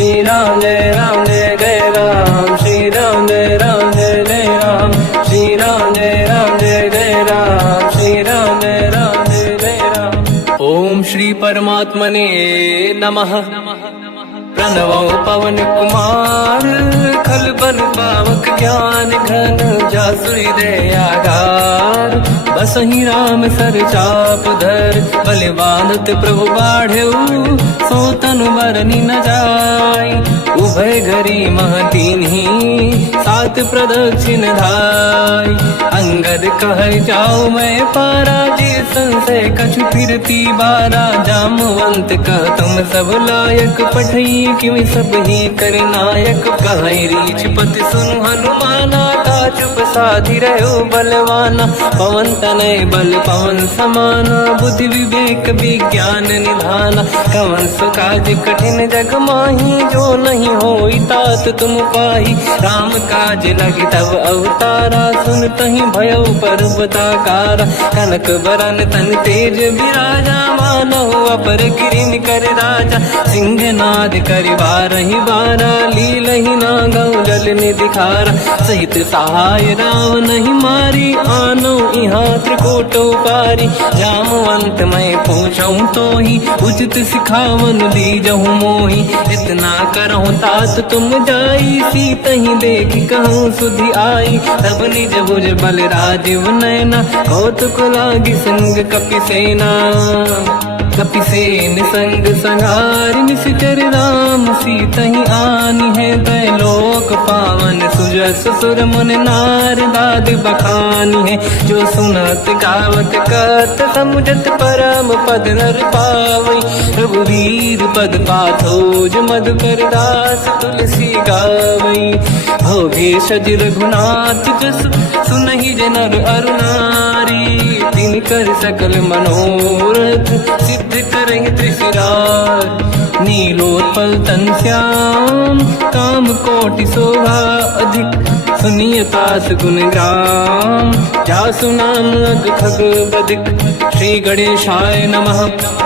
श्री राम जय जय राम, श्री राम जय जय राम, श्री राम जय जय राम, श्री राम जय जय राम। ओम श्री परमात्मने नमः। प्रणवो पवन कुमार, खल बल पावक ज्ञान घन, जासुरी दयागार। बसहि राम सर चाप धर, बलवानत प्रभु बाढ़ऊ, सो तनु बरनि न जाय। उभय घरी मह दीन्ही, सात प्रदक्षिण धाय। अंगद कह जाऊ मैं पारा, जे संशय कछु फिरती बारा। जामवंत कह तुम सब लायक, पठई किमि सब ही कर नायक। कहि रीछ पति सुनु हनुमाना, चुप साधि रहो बलवाना। पवन तनय बल पवन समाना, बुद्धि विवेक विज्ञान निधाना। कवन सो काज कठिन जग माही, जो नहीं होई तात तुम पाही। राम काज लगी तब अवतारा, सुनतहि भयउ पर्वताकारा। कनक बरन तन तेज बिराजा, मानहु अपर गिरिन कर राजा। सिंहनाद करि बारहि बारा, लीलहि नागौ जल निधिखारा। सहित सहाय राम नहीं मारी, आनो इहाँ त्रिकोटौ पारी। जामवंत मैं पूछऊँ तोहि, उचित सिखावन दीजहु मोहि। इतना करहु तात तुम जाई, सीतहि देखि कहूँ सुधि आई। तब निज भुज बल राजीव नैना, कौतुक लागी संग कपिसेना। कपिसेन संग संहारि, निशिचर राम सीतहि आनी है। दैलोक पावन सुजस सुर मुनि नार, दाद बखानी है। जो सुनत गावत कत, समुझत परम पद नर पावई। रघुवीर पद पाथोज, मधुकर दास तुलसी गावई। भोगे सज रघुनाथ जस, सुनहि जनर अरु नारी। तिन कर सकल मनोरथ, सिद्ध करहि त्रिशिरार। नीलोत्पल तन श्याम, काम कोटि शोभा अधिक। सुनिय पास गुण ग्राम, जासु नाम अग खग बदिक। श्री गणेशाय नमः।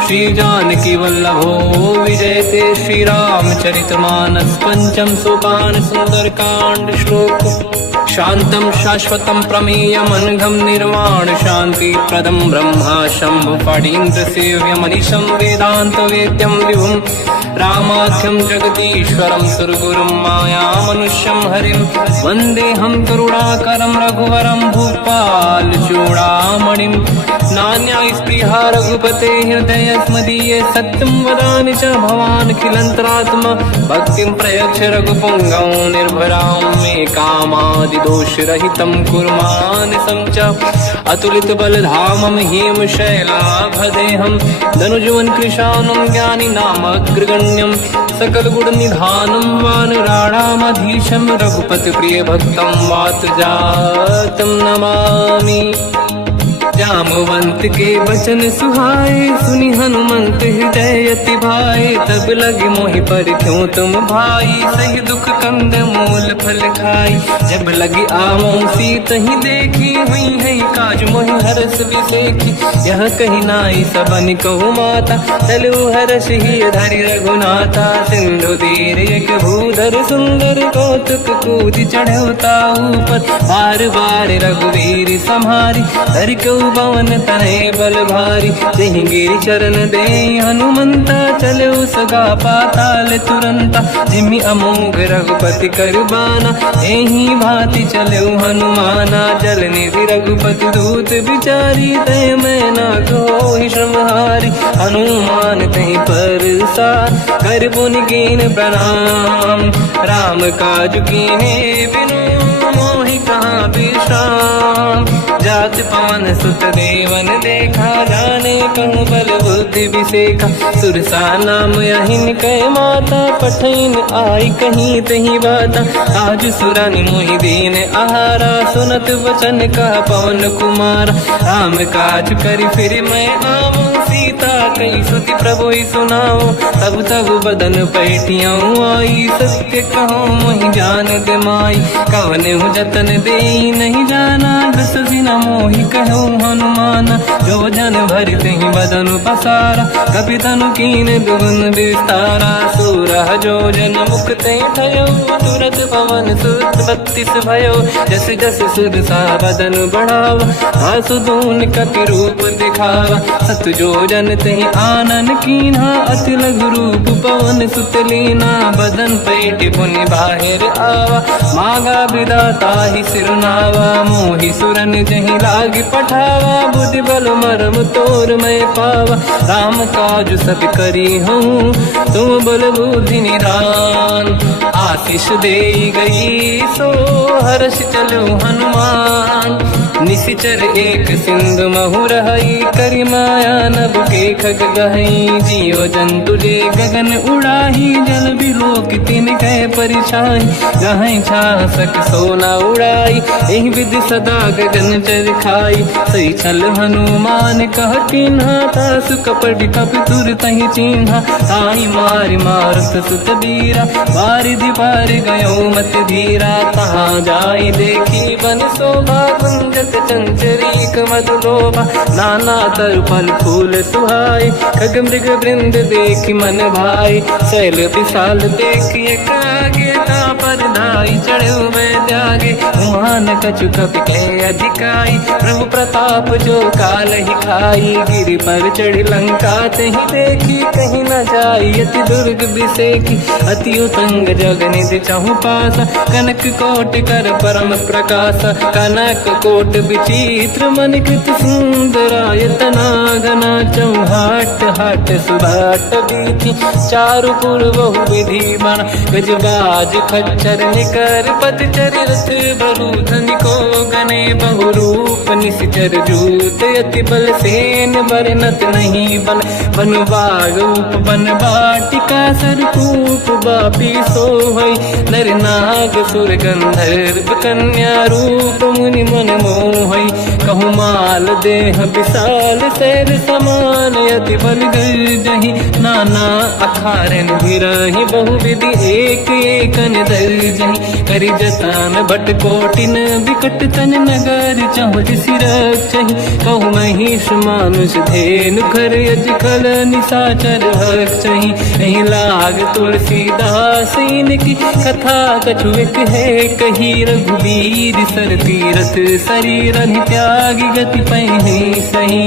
श्री जानकी वल्लभो विजयते, श्री रामचरित मानस। पंचम सोपान सुंदर कांड श्लोक। शांतं शाश्वतं प्रमेयम्, अनघं निर्वाण शांति प्रदं। ब्रह्मा शंभु फणीन्द्र सेव्यम्, मनीषं वेदांत वेद्यं विभुम्। रामाख्यं जगदीश्वरं, सुरगुरुं मायामनुष्यं हरिं। वन्देऽहं करुणाकरं रघुवरं, भूपाल चूडामणिं। नान्या स्पृहा रघुपते हृदय स्मदीये, सत्यं वदामि च भवानखिलन्तरात्मा। भक्तिं प्रयच्छ रघुपुङ्गं, निर्भरां मे कामादिदोषरहितं कुर्मानसं च। अतुलित बलधामं हेमशैलाभदेहं, धनुजवन कृशानं ज्ञानी नामग्रगण्यं। सकल गुण निधानं वानराणामधीशं, रघुपति प्रिय भक्तं वात जातं नमामि। जामवंत के वचन सुहाए, सुनि हनुमंत हृदय अति भाए। तब लगे मोहि पर क्यों तुम भाई, सही दुख कंद मूल फल खाई। जब लगी आवों सीतहि देखी, हुई है काज मोहि हरस बिसेखी। यह कही नाई सबन कहु माता, चलु हरष ही धरि रघुनाथा। सिंधु तीर एक भूधर सुंदर, कौतुक कूदि चढ़ौता ऊपर। बार बार रघुवीर सम्हारी, धरि कऊ पवन तनय बल भारी। जहि गिरि चरण दे हनुमंता, चले सगा पाताल तुरंता। जिमि अमोघ रघुपति कर बाना, एहि भांति चले हनुमाना। जल निधि रघुपति दूत बिचारी, तय मैं ना कोहि श्रमहारी। हनुमान तहि परसार, कर पुनि कीन प्रणाम। राम काज कीन्हे बिनु, मोहि कहाँ विश्राम। जात पावन सुत देवन देखा, जाने कहूँ बल बुद्धि विसेखा। सुरसा नाम यहिन कै माता, पठैन आई कहीं तही बाता। आज सुरनि मोहि दीन आहारा, सुनत वचन का पवन कुमार। राम काज करि फिर मैं आवूं, सीता कई सुति प्रभु सुनाओ। तब तब बदन पैठियाँ आई, सत्य कहो मोहि जान माई। कवन जतन दे नहीं जाना, दस दिन मोहि कहो हनुमान। जो जन भरते ही बदन पसारा, कपि तनु कीन दुगुन विस्तारा। सूरह जो जन मुक्ते भयो, तुरत पवन सुत 32 भयो। जस जस सुध सा बदन बढ़ावा, आसु दून कपि रूप दिखावा। सत जो जन तेहि आनन कीन्हा, अति लघु रूप पवन सुत लीना। बदन पेट पुनि बाहिर आवा, मांगा विधाता ही सिरनावा। मोहि सुरन जहि लाग पठावा, बुद्धि बल मरम तोर मैं पावा। राम काज सब करी हूँ, तुम बल बुद्धि निधान। आशीष दे गई सो हर्ष चलो हनुमान। निशिचर एक सिंधु महु रहई, करि माया नभ के खग गहई। जीव जंतु ले गगन उड़ाही, जल बिलोक तिन कह परिछाई। गहई छासक सोना उड़ाई, एहि विधि सदा गगन चर खाई। सही छल हनुमान कह किन्हा, तासु कपट कपि तुर तहि चिन्हा। ताई मारि मारुत सुत बीरा, बारिधि पार गयो मत धीरा। तहाँ जाई देखी बन शोभा, कुंजत चंचरीक मधुलोभा। नाना तर फल फूल सुहाई, खग मृग वृंद देखि मन भाई। शैल विशाल देखिए कागे, पर धाई चढ़ो मैं त्यागे। उमान कछु कपि के अधिकाई, प्रभु प्रताप जो काल ही खाई। गिरि पर चढ़ लंका तहि देखी, कहीं न जाई अति दुर्ग बिसेकी। अति उतंग जग निधि चहु पासा, कनक कोट कर परम प्रकाश। कनक कोट विचित्र मन कृत सुंदरायतना घना। चौहाट हाट सुभाट बीथी, चारु पुर बहु विधि बना। गजबाज खच्चर निकर पतचर, रथ बरु धनिको गने बहु रूप। निशिचर जूत अति बल सेन, बरनत नहीं बन। बन बाग रूप बन बाटिका, सरकूप बापी सोहई। नर नाग सुर गंधर्व कन्या, रूप मुनि मन मोहई। कहु माल देह विशाल, शैल समान अति बल गर्जहि। नाना अखारन भिरहि, बहु विधि एक एकन दर्जहि। करि जतन भट कोटिन, विकट तन नगर चहु जिसि रक्षहि। कहु महिष मानुष धेनु, खर यज खल निशाचर भक्षहि। एहि लाग तुलसीदास इनकी, कथा कछु एक है कही। रघुबीर सर तीरथ शरीर, त्यागी गति पहि सही।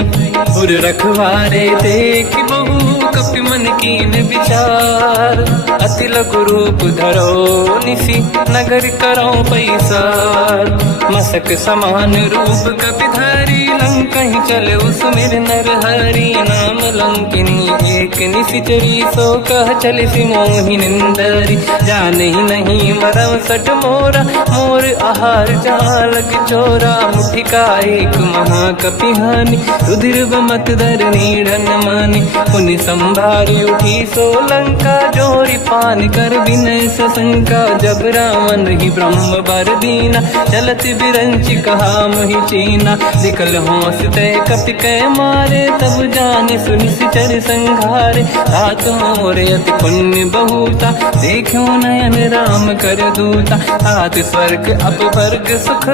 उर रखवारे देख बहु, कपि मन कीन विचार। अति लघु रूप धरो निसी, नगर करो पैसार। मसक समान रूप कपि धारी, लंका ही चले उसमें नर हरि। नाम लंकिनी एक निशिचरी, सो कह चले सि मोहि निंदरी। जान ही नहीं मरम सट मोरा, मोर आहार जालक चोरा। मुठिका एक महाकपि हानि, रुधिर बमत धर नीढ़न मानि। पुनि संभारी उठी सो लंका, जोरी पान कर विनय सशंका। जब रावण ही ब्रह्म बर दीना, चलत बिरंच कहा मोहि चीना। निकल होश तय कपि कै मारे, तब जाने सुनिशिचर संघारे। तात मोर अति पुण्य बहुता, देखो नयन राम कर दूता। तात स्वर्ग अपवर्ग सुख,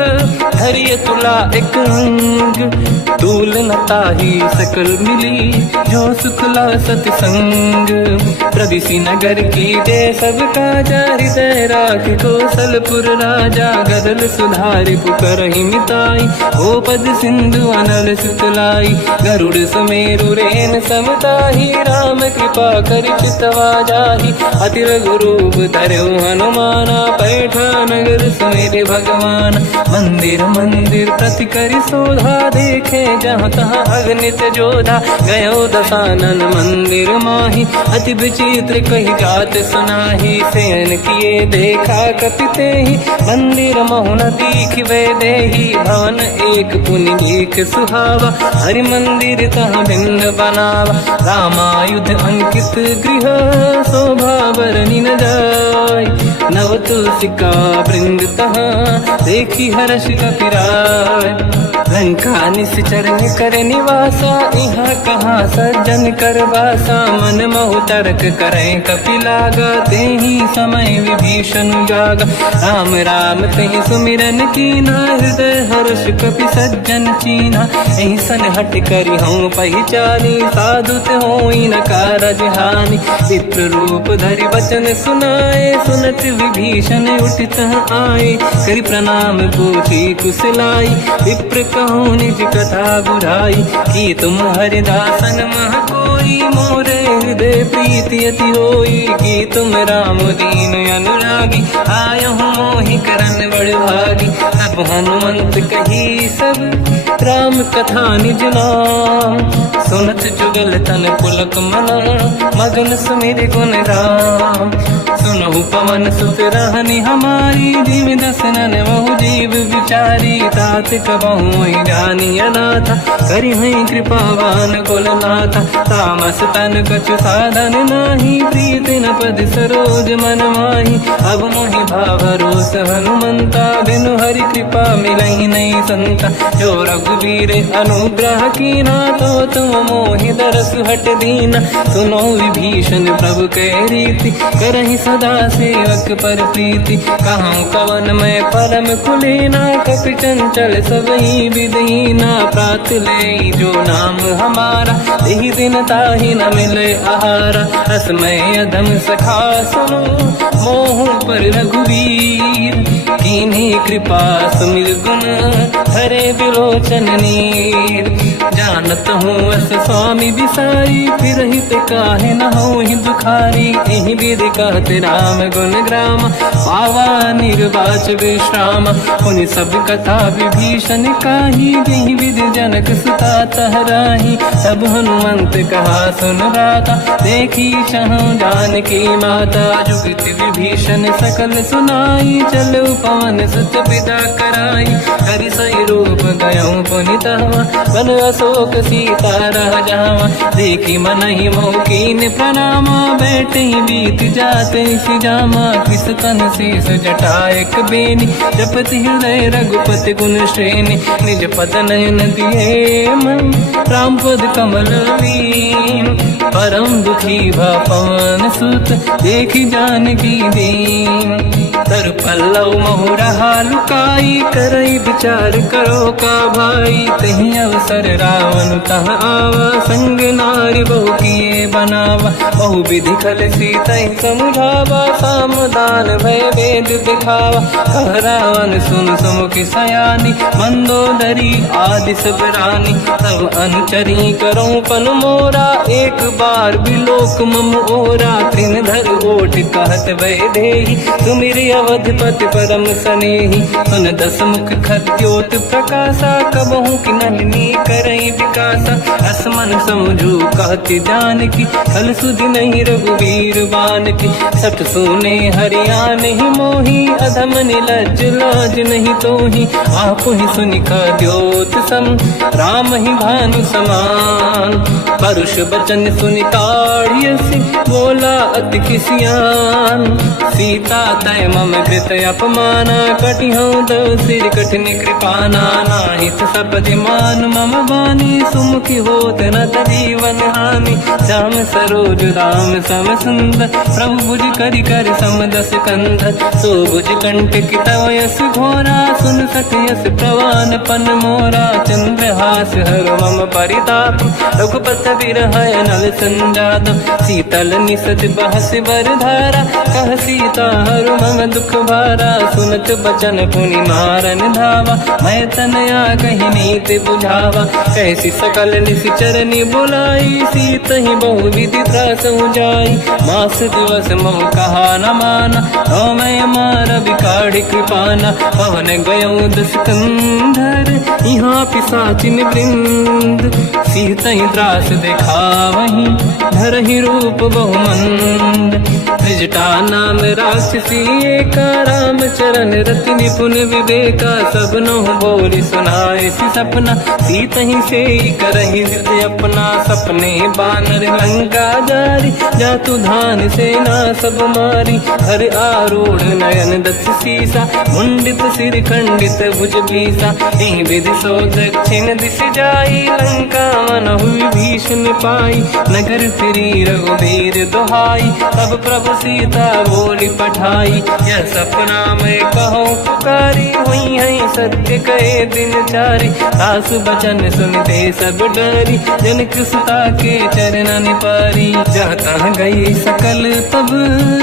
धरिय तुला एक अंग। तूल न ताहि सकल मिली, जो सुखला सतसंग। प्रदिशि नगर की जय सब काजा, हृदय राख कौशलपुर राजा। गदल सुधारि पुकारहि मिताई, ओ पद सिंधु अनल सुतलाई। गरुड़ सुमेरु रेन समताहि, राम कृपा कर चितवा जाहि। अति लघु रूप धरौ हनुमाना, पैठा नगर सुमेरे भगवान। मंदिर मंदिर प्रति करि शोधा, देखे जहाँ तहाँ अगणित जोधा। गयो दशानन मंदिर माहि, अति विचित्र कही जात सुनाहि। शयन किए देखा कपि तेहि, मंदिर महु न दीखिबे देहि। भवन एक पुनि देख सुहावा, हरि मंदिर तहाँ भिन्न बनावा। रामायुध अंकित गृह, शोभा बरनि न जाय। नव तुलसिका वृंद तहाँ, देखी हर्ष कपि राय। लंका निश्चर कर निवासा, यहाँ कहाँ सज्जन कर वासा। मन महु तर्क करें कपिलागा, ते ही समय विभीषण जागा। राम राम तेहि सुमिरन कीना, हृदय हर्ष कपि सज्जन चीना। ऐसन हट करि हूँ पहचानी, साधु ते होई न कारज हानि। विप्र रूप धरि वचन सुनाए, सुनत विभीषण उठित आए। करि प्रणाम पूछी कुशलाई, विप्र कहूँ निज कथा बुझाई। कि तुम हरिदासन मह कोई, मोरे हृदय प्रीति अति होई। कि तुम राम दीन अनुरागी, आयहु मोहि करन बड़ भागी। तब हनुमंत कही सब राम कथा निज नाम, सुनत जुगल तन पुलक मना, मगन सुमिर गुण राम। सुनहु पवन सुत रहनी हमारी, जीव दसनन महु जीव विचारी। तात कबहु जानी अनाथा, करि हैं कृपावान कुलनाथा। तामस तन कछु साधन नाही, प्रीत न पद सरोज मन माही। अब मोहि भावरोस हनुमंता, बिनु हरि कृपा मिलहि नहीं संता। जो रघुवीर अनुग्रह कीना, तो तुम मोहि दरस हट दीना। सुनो विभीषण प्रभु के रीति, करहि सदा सेवक पर प्रीति। कहूँ कवन मैं परम कुलीना, कपि चंचल सबही विदहीना। प्रात ले जो नाम हमारा, यही दिन ताहि न मिले आहारा। असमय अधम सखा सुनो, मोह पर रघुवीर। कीन्ही कृपा सुमिर गुण, हरे बिलोचन नीर। जानत हूँ अस स्वामी बिसारी, फिर हित काहे न होहि दुखारी। एहि विधि कहते राम गुण ग्राम, पावा निर्वाच विश्राम। पुनि सब कथा विभीषण काही, जेहि विधि जनक सुता तहराही। तब हनुमंत कहा सुन राता, देखी चहु जानकी माता। जुगति विभीषण सकल सुनाई, चलो पवन सुत पिता कराई। हरि सही रूप गयऊँ पुनितवा, बन अशोक सीता रह जावा। देखी मनहि मोह कीन प्रणामा, बैठे ही बीत जाते सिजामा। किस तन शेष जटायक बेनी, जपति हृदय रघुपति गुण श्रेणी। निज पद नयन दिए मन, राम पद कमल लीन। परम दुखी भा पवन सुत, देखी जानकी दीन। तर पल्लव महु रहा लुकाई, करई विचार करो का भाई। तहि अवसर रावण तह आवा, संग नारी बहु किए बनावा। बहु विधि खल सीतहि समुझावा, सामदान भय वेद दिखावा। कह रावण सुन सुमुखि सयानी, मंदोदरी आदि सब रानी। तब अनुचरी करो पन मोरा, एक बार बिलोक मम ओरा। तृण धर ओठ कहत भय देहि, सुमिरि अवधपति परम सनेहि। सुन दस मुख खद्योत प्रकाशा, कबहु कि नलिनी करई विकासा। असमन समझू कहति जानकी, खल सुधि नहीं रघुवीर बानकी। सठ सुने हरिया नहीं मोही, अधम निलज्ज लाज नहीं तोही। आप ही सुनि खद्योत सम, राम ही भानु समान। परुष बचन सुनि ताड़ियसि, बोला अति किसियान। सीता तय मम कृत अपमाना, कटिहऊँ दो सिर कठिन कृपाना। नाहित सपदि मान मम बानी, सुमुखी होत न जीवन हानि। श्याम सरोज राम सम सुंदर, प्रभु भुज करि कर सम दस कंधर। सो भुज कंटक तव यस घोरा, सुन सत यस प्रवान पन मोरा। चंद्रहास हर मम परिताप, रघुपत विरह नल संजात। शीतल निसत बहस बर धारा, कह सीता हर मम दुख भारा। सुनत बचन पुनि मारन धावा, मैं तनया कही नीति बुझावा। कैसी सकल निश्चरनि बुलाई, सीत ही बहु विधि त्रास जाई। मास दिवस मोह कहा न माना, तो मैं मार बिकाढ़ कृपाना। पवन गयऊँ दस कंधर, यहाँ पिशाचिन वृंद। सीत ही त्रास दिखावहीं, धरहि रूप बहुमंद। त्रिजटा नाम राक्षसी एका, राम चरण रति निपुण विवेका। सब नहुँ बोली सुनाए सी सपना, सीत ही से करहि हृदय अपना। सपने बानर लंका जारी, जातु धान सेना सब मारी। हर आरूढ़ नयन दस सीसा, मुंडित सिर खंडित भुज बीसा। एहि विधि सो दक्षिण दिश जाई, लंका मनहु विभीषण पाई। नगर फिरी रघुबीर दुहाई, तब प्रभु सीता बोली पठाई। यह सपना मैं कहूँ पुकारी, हुई है सत्य कहे दिन चारी। सास बचन सुनते सब डरी, जनक सुता के चरणन पारी। जहाँ तहाँ गई सकल तब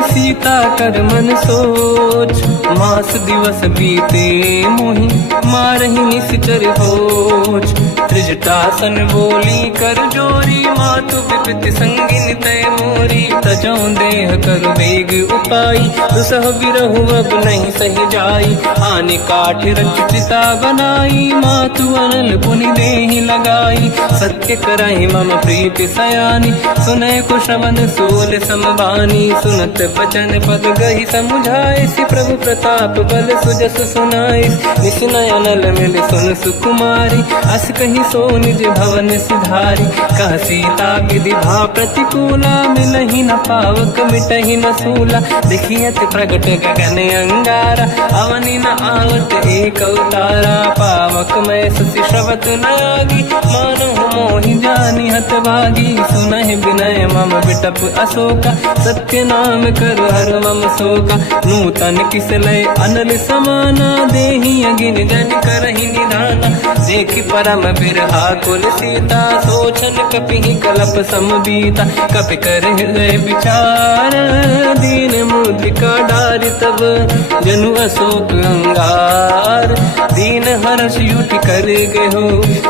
सीता कर मन सोच। मास दिवस बीते मोहि मारहि निश्चर होच। त्रिजटासन बोली कर जोरी, मातु विपति संगिन तय मोरी। तजौ देह कर वेग उपाई, दुसह बिरहु अब नहीं सही जाई। आने काठ रचिता बनाई, मातु अनल पुनि देहि लगाई। सत्य करहि मम प्रीति सयानी, सुनय कुशवन सोल समबानी। सुनत बचन पद गहि समुझाए, सि प्रभु प्रताप बल सुजस सुनाई। निसुनय अनल मिल सुन सुकुमारी, अस कहि सो निज भवन सिधारी। कह सीता विधि भा प्रतिकूला, मिलहि न पावक मिटहि न सूला। देखियत प्रगट गगन अंगारा, अवनि न आवत एक अवतारा। पावक मैं ससि श्रवत न आगी, मानहु मोहि जानि हत भागी। सुनहि विनय मम बिटप अशोका, सत्य नाम कर हर मम शोका। नूतन किस लय अनल समाना, देहि अगिन जन करहि निधाना। देखि परम बिरहा कुल सीता, सोचन कपिहि कलप समबीता। कपि कर हृदय विचार, दीन मुद्रिका डारि तब जनु अशोक अंगार। दीन हर्ष युति कर गेहु,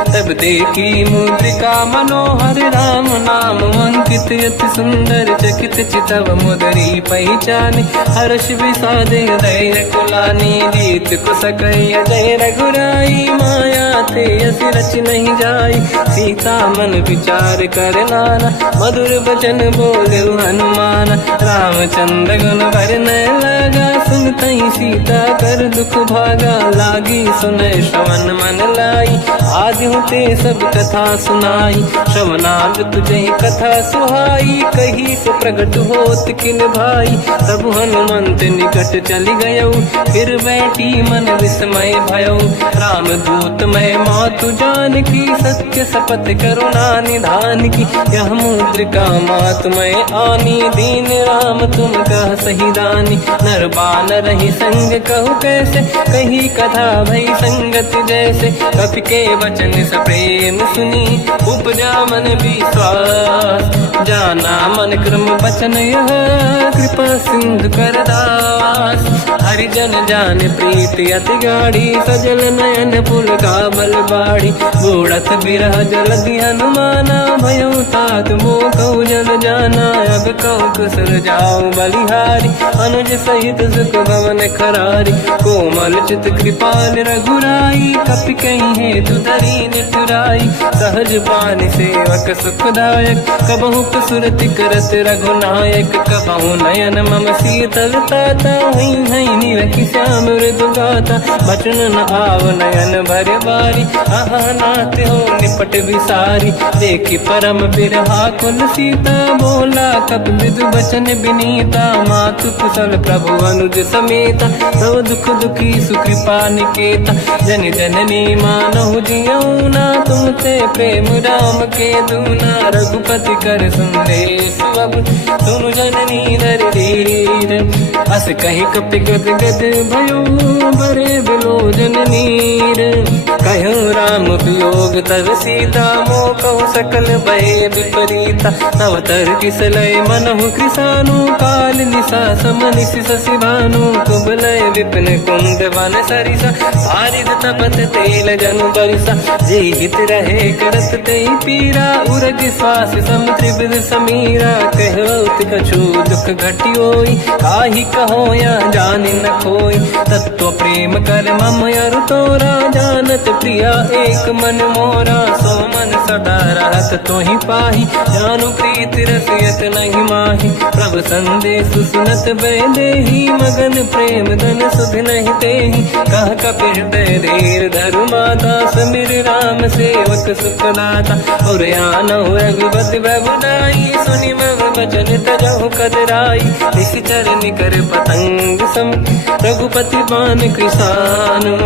तब देखी मुद्रिका मनोहर। राम नाम अंकित अति सुंदर, चकित चितव मुदरी पहचान। हर्ष विषादे हृदय कुलानी, जीत कुसकय जय रघुराई। माया थे अस रच नहीं जाई, सीता मन विचार कर नाना। मधुर बचन बोले हनुमान, रामचंद्र गुण वर्णय लगा। सुनतहि सीता कर दुख भागा, लागी सुनय श्रवण मन लाई। आदि होते सब कथा सुनाई, श्रवणार्थ तुझे कथा सुहाई। कही से प्रगट होत किन भाई, तब हनुमंत निकट चली गयो। फिर बैठी मन विस्मय भयो, राम दूत मैं मातु जान की। सत्य शपथ करुणा निधान की, यह मुद्रिका मातु मैं आनी। दीन राम तुम कह सही दानी, नर बानर ही संग कहु कैसे। कही कथा भई संगत जैसे, कपि के वचन सप्रेम सुनी। उपजा मन विश्वास, जाना मन क्रम वचन यह। कृपा सिंधु कर दास, हरिजन जान प्रीति अति गाढ़ी। सजल नयन पुल का बल बाढ़ी, बूढ़त बिरह जलधि हनुमाना। भयो तात मोह कहु जल जाना, अब कहु कुशल जाऊ बलिहारी। अनुज सहित सुख भवन खरारी, कोमल चित कृपाल रघुराई। कपि कहीं हेतु धरी निठुराई, सहज पानि सेवक सुखदायक। कबहु कसुरति करत रघुनायक, कबहु नयन मम शीतल ताता। हुई है निरखि श्याम मृदु गाता, बचन न आव नयन भर बारी। आहा नाथ हो निपट विसारी, देखि परम बिरहा कुल सीता। बोला कपि विदु बचन विनीता, मातु कुशल प्रभु अनुज समेता। सब दुख दुखी सुकृपा निकेता, जन जननी मानहु जियौना। तुमसे प्रेम राम के दूना, रघुपति कर संदेश अब सुनु जननी नर धीर। अस कहि कपि गद गद भयो, बरे बिलोचन नीर। कहूँ राम वियोग तब सीता, मोह कहु सकल भय विपरीता। तव तर किस लय मनहु कृसानु, काल निशा समनिश शशि भानु। कुबलय विपिन कुंद वन सरिसा, पारिद तपत तेल जनु बरिसा। जे हित रहे करत ते पीरा, उरग श्वास सम त्रिविध समीरा। कहत कछु दुख घटियोई, काहि कहो या जानि न खोई। तत्व प्रेम कर मम अरु तोरा, जानत प्रिया एक मन मोरा, सो मन सदा रहत तो ही पाही, जानु प्रीत रसियत नहीं माही। प्रभु संदेश सुनत बैदेही, मगन प्रेम धन सुध नहीं तेही। कह कपि हृदय धीर धरु माता, समिर राम सेवक सुखदाता। और आनहु रघुपति बहुदाई, सुनि मम वचन तजहु कदराई। निश्चर निकर पतंग सम, रघुपति बान कृसानु।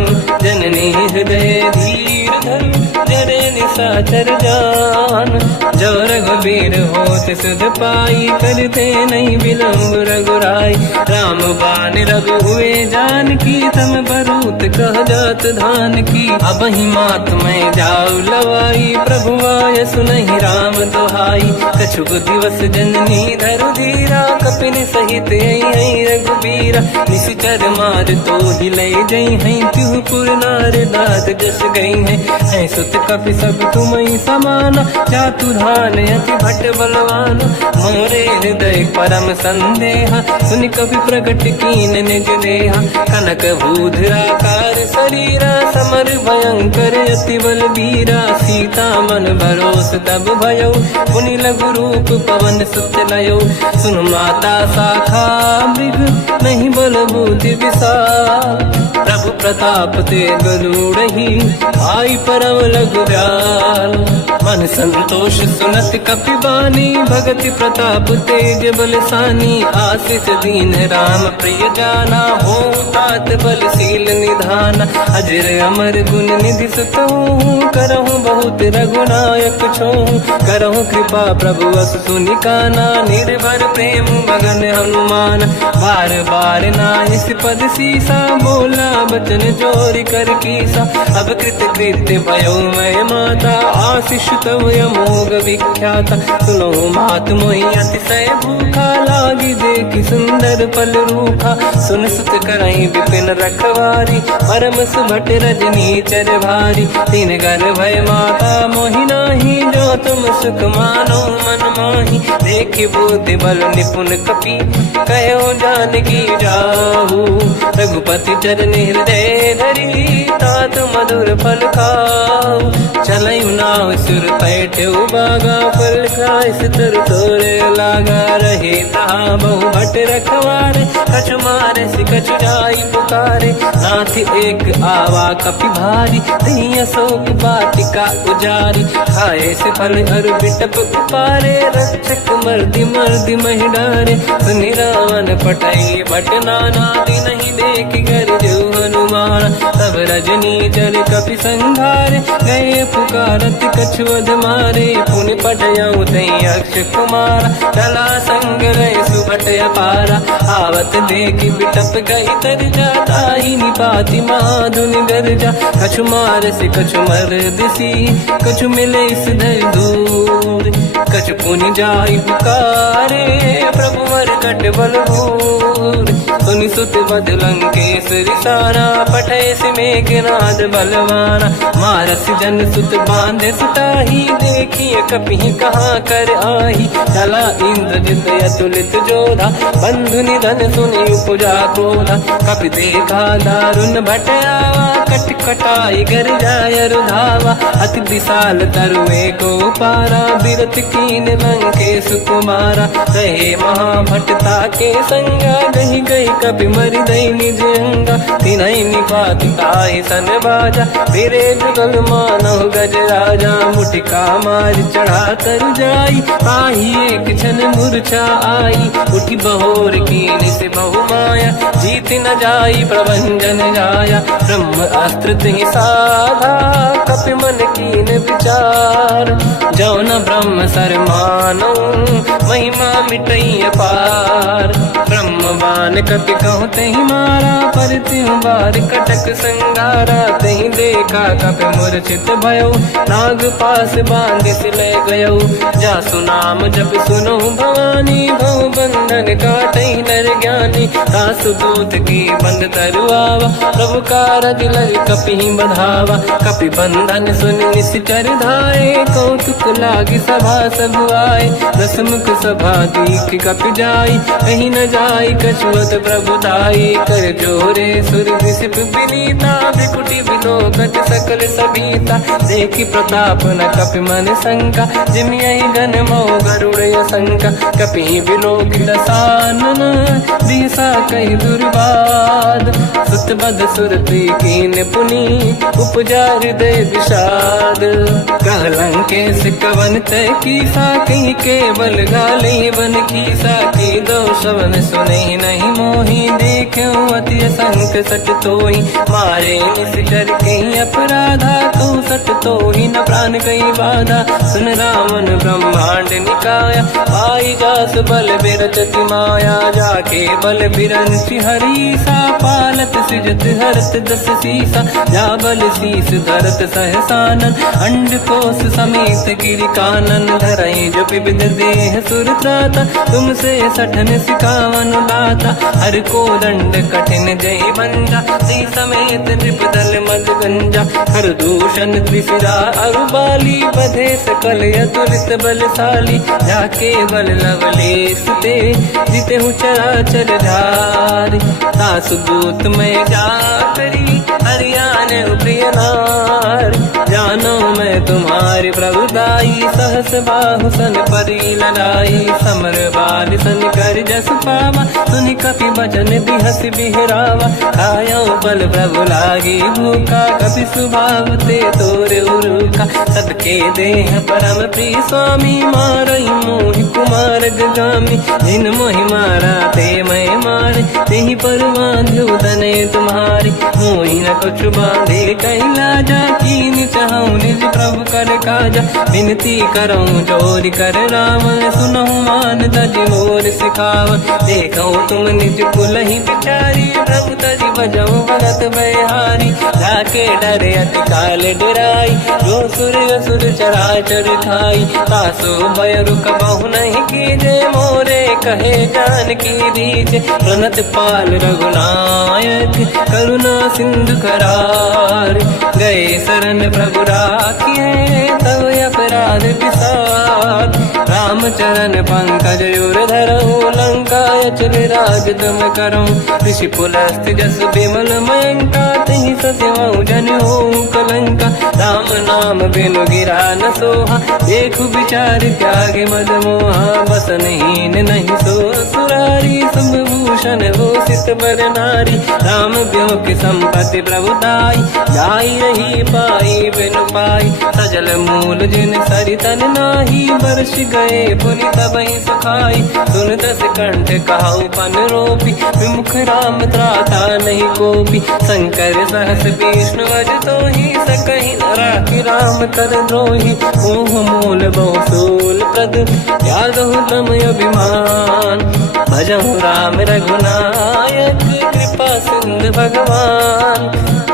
जननी हृदय धीर धरु, जरे निशाचर जान। जो रघुबीर होत सुध पाई, करते नहीं विलम्ब रघुराई। राम बान रघु हुए जानकी, तम बरूत कह जात धान की। अब ही मात मैं जाऊ लवाई, प्रभु आय सुनहि राम दुहाई। कछुक दिवस जननी धरु धीरा, कपिन सहित आई रघुबीरा। निश्चर मार तो ही ले जई हैं, त्युह पुर नार दाद जस गई हैं। सुत कपि सब तुमहि समाना, जातु धान अति भट बलवान। मोरे हृदय परम संदेहा, सुनि कपि प्रगट कीन निज देहा। कनक भूधराकार शरीरा, समर भयंकर अति बलबीरा। सीता मन भरोस तब भयो, पुनि लघु रूप पवन सुत लयो। सुन माता शाखा मृग, नहीं बल बुद्धि विशाल। प्रभु प्रताप ते गरुड़हि, आई परम लघु दयाल। मन संतोष सुनत कपि बानी, भगति प्रताप तेज बलसानी। आशीष दीन राम प्रिय जाना, हो तात बलशील निधान। अजर अमर गुण निधि सुतहु, करहु बहुत रघुनायक छोहु। करहु कृपा प्रभु अस सुनि काना, निर्भर प्रेम मगन हनुमान। बार बार नाहिस पद सीसा, बोला बचन जोरि कर कीसा। अब कृत कृत्य भयो मैं माता, आशीष तव अमोघ विख्याता। सुनो मात मोहि अतिशय भूखा, लागी देखि सुंदर फल रूखा। सुन सुत करहि विपिन रखवारी, परम सुभट रजनी चर भारी। तीन घर भय माता मोहि नाही, जो तुम सुख मानो मन माही। देखि बुद्धि बल निपुण कपि, कहो जानकी जाहू। रघुपति चरण हृदय धरी, तात मधुर फल खाऊ। चलऊ नाव सुर पैठ उबागा, फल खाय सितर तोरे लागा। रहे तहाँ बहु भट रखवारे, कछु मारे सि कछु जाई पुकारे। नाथ एक आवा कपि भारी, दही अशोक वाटिका उजारी। खाए से फल अर बिटप उपारे, रक्षक मर्दि मर्दि महि डारे। सुनि रावण पटई भट नाना, नहीं देख कर जो हनुमान। तब रजनी जल कपि संघारे, गए पुकारत कछुअध मारे। पुनि पटयऊ तई अक्ष कुमारा, चला संग रहे सुभट अपारा। आवत देखि बिटप गई तरजा, ताहि निपाति माधुनि गरजा। कछु मार से कछु मर दिसी, कछु मिले इस धर दूर। कछु पुनि जाई पुकारे, प्रभु मरकट बलभूर। सुनि सुत बद लंकेश्वरी सारा, पठय से मेघनाद बलवाना। मारस जन सुत बांधे सुताही, देखिए कपि कहाँ कर आही। चला इंद्रजित अतुलित जोधा, बंधु निधन सुनि उपजा क्रोधा। कपि देखा दारुण भट आवा, कट कटाई गर जाय रुधावा। अति विशाल तरुए को पारा, बिरत कीन लंकेश कुमारा। रहे महाभटता के संगा, गही गई कपि मरि दई निज अंगा। तिन्हि निपाति ताहि सन बाजा, फिरे जुगल मानव गज राजा। मुटिका मार चढ़ा तर जाई, पाही एक क्षण मूर्छा आई। उठी बहोर कीन से बहु माया, जीत न जाई प्रभंजन जाया। ब्रह्म अस्त्र तिहि साधा, कपि मन कीन विचार। जो न ब्रह्म सर मानो, महिमा मिटई अपार। ब्रह्मवान कपि कहु तहि मारा, पर त्यों बार कटक संगारा। तहि देखा कपि मूर्छित भयो, नाग पास बांध सिले गयो। जासु नाम जप सुनो भवानी, भव बंधन काटहि नर ज्ञानी। दास दूत की बंद तरुआवा, प्रभु कारज लग कपि बधावा। कपि बंधन सुन निश्चर धाये, कौतुक लागी सभा सब आए। दसमुख सभा दीख कपि जाई, कहीं न जाई कछुअत प्रभु दाई। कर जोरे सुर विसिप विनीता, बिकुटी बिलोकत सकल सबीता। देखी प्रताप न कपि मन शंका, जिमियहि गण मोह गरुड़ असंका। कपि बिलोकित सानन, दिशा कहि दुर्बाद। सुत बद सुरति कीन पुनी, उपजा हृदय विषाद। कहलंकेश कवन तय कीसा, कहीं केवल गाले बन कीसा। की दो शवन सुने नहीं मोही, देख्यो अति असंक सट तोहि। मारे निश्चर कहीं अपराधा, तो सट तोहि न प्राण कहीं बाधा। सुन रावण ब्रह्मांड निकाया, पाई जास बल बिरचति माया। जाके बल बिरंचि हरीसा, पालत सृजत हरत दस सीसा। जा बल शीस धरत सहसानन, अंड कोश समेत गिरि कानन। धरई जो विविध देह सुर त्राता, तुमसे सठन सिखावन दाता। हर को दंड कठिन जय बंजा, सी समेत नृपदल मद गंजा। हर दूषण त्रिशिरा अरुबाली, बधे सकल अतुलित बलशाली। जाके बल लवलेश ते, जिते हूँ चराचर धारी। दास दूत में जा करी, हरियाण प्रिय नार। जानो मैं तुम्हारी प्रभुदाई, सहस बाहु सन परी लड़ाई। समर बाल सन कर जस पावा, सुनि कपि बचन बिहस बिहरावा। खायो बल प्रभु लागी भूखा, कपि स्वभाव ते तोरे उरुखा। सबके देह परम प्रिय स्वामी, मारई मोहि कुमार गगामी। जिन मोहि मारा ते मैं मारे, तेहि पर बांधु दने तुम्हारी। मोहि न कुछ बांधे कैलाजा, कीन चाहूं निज प्रभु कर काजा। विनती करऊं जोरि कर रावण, सुनहु मान तज मोर सिखावन। देखो तुम निज कुल ही बिचारी, प्रभु तज बजऊ भगत बहारी। जाके डरे अति काल डराई, जो सुर असुर चराचर खाई। तासो भय रुक बहु नहीं कीजे, मोरे कहे जान की दीजे। प्रणत पाल रघुनायक, करुणा सिंधु करार। गए शरण प्रभु राखिए, तब अपराध विसार। रामचरण पंकज उर धरऊं, लंका अचल राज तुम करऊं। ऋषि पुलस्त जस विमल मयंका, तिहि ससिवऊ जन होऊं कलंका। राम नाम बिनु गिरा न सोहा, देखु विचार त्यागे मद मोहा। बसनहीन नहीं सो सुरारी, शुभ भूषण हो सित बर नारी। राम ब्यों की संपत्ति प्रभुताई, जाई रही पाई बिनु पाई। सजल मूल जिन सरितन नाही, बरस गए पुनि तबहि सुखाई। सुन दस कंठ कहाऊ पन रोपी, विमुख राम त्राता नहीं कोपी। शंकर सहस विष्णु अज तोहि, सकहि न राखि राम कर द्रोही। मोह मूल बहु सूल प्रद, त्यागहु तम अभिमान। भजहु राम रघुनायक, कृपा सिंधु भगवान।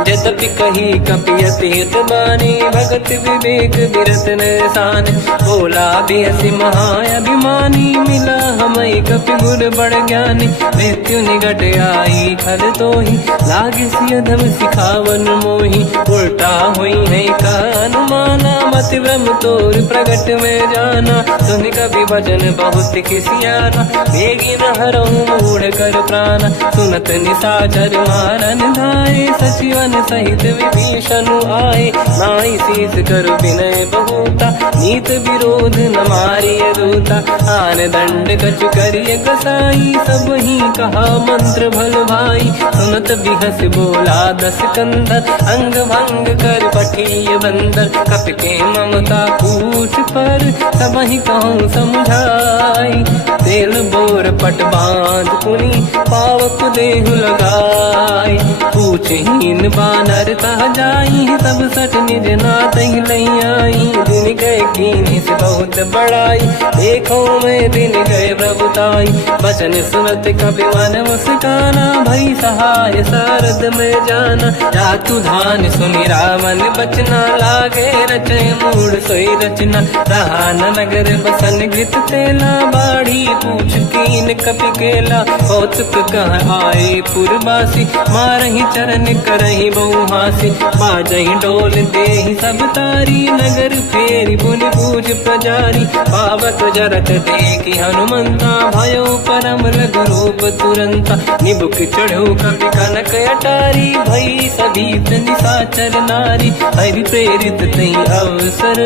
यद्यपि कही कपि अतीत बानी, भगत विवेक विरत निशान। बोला बिहसि महाअभिमानी, मिला हमई कपि गुर बड़ ज्ञानी। मृत्यु निकट आई खल तोहि, लागे सियधम सिखावन मोहि। उल्टा हुई है का अनुमाना, मति ब्रह्म तोर प्रगट में जाना। सुन कपि भजन बहुत किसियाना, बेगी न हरऊं मूढ़ कर प्राण। सुनत निशाचर मारन धाये, सचिवन सहित विभीषण आए। नाई शीस कर विनय बहुता, नीत विरोध न मारिय दूता। आन दंड कछु करिय कसाई, सब ही कहा मंत्र भल भाई। सुनत बिहस बोला दस कंदर, अंग भंग कर पठिय बंदर। कपि के ममता पूछ पर, सब ही कहूँ समझाई। तेल बोर पट बांध पुनि, पावक देहु लगाई। पूछहीन बात नर तह जाई, सब सट निज नाथ ही लई आई। दिन गए कीनी से बहुत बड़ाई, देखो मैं दिन गए प्रभुताई। बचन सुनत कपि मन मुस्काना, भई सहाय सारद में जाना। जातु धान सुनि रावण बचना, लागे रचे मूड सोई रचना। रहा न नगर बसन गीत तेला, बाढ़ी पूछ कीन कपि केला। कौतुक कह आए पुरवासी, मारही चरण करही बहु हासी। बाजही डोल देहि सब तारी, नगर फेरी पुनि पूज प्रजारी। पावक जरत देखी हनुमंता, भयो परम रघुरूप तुरंता। निबुक चढ़ो कपि कनक अटारी, भई सभीत निशाचर नारी। हरि प्रेरित तई अवसर,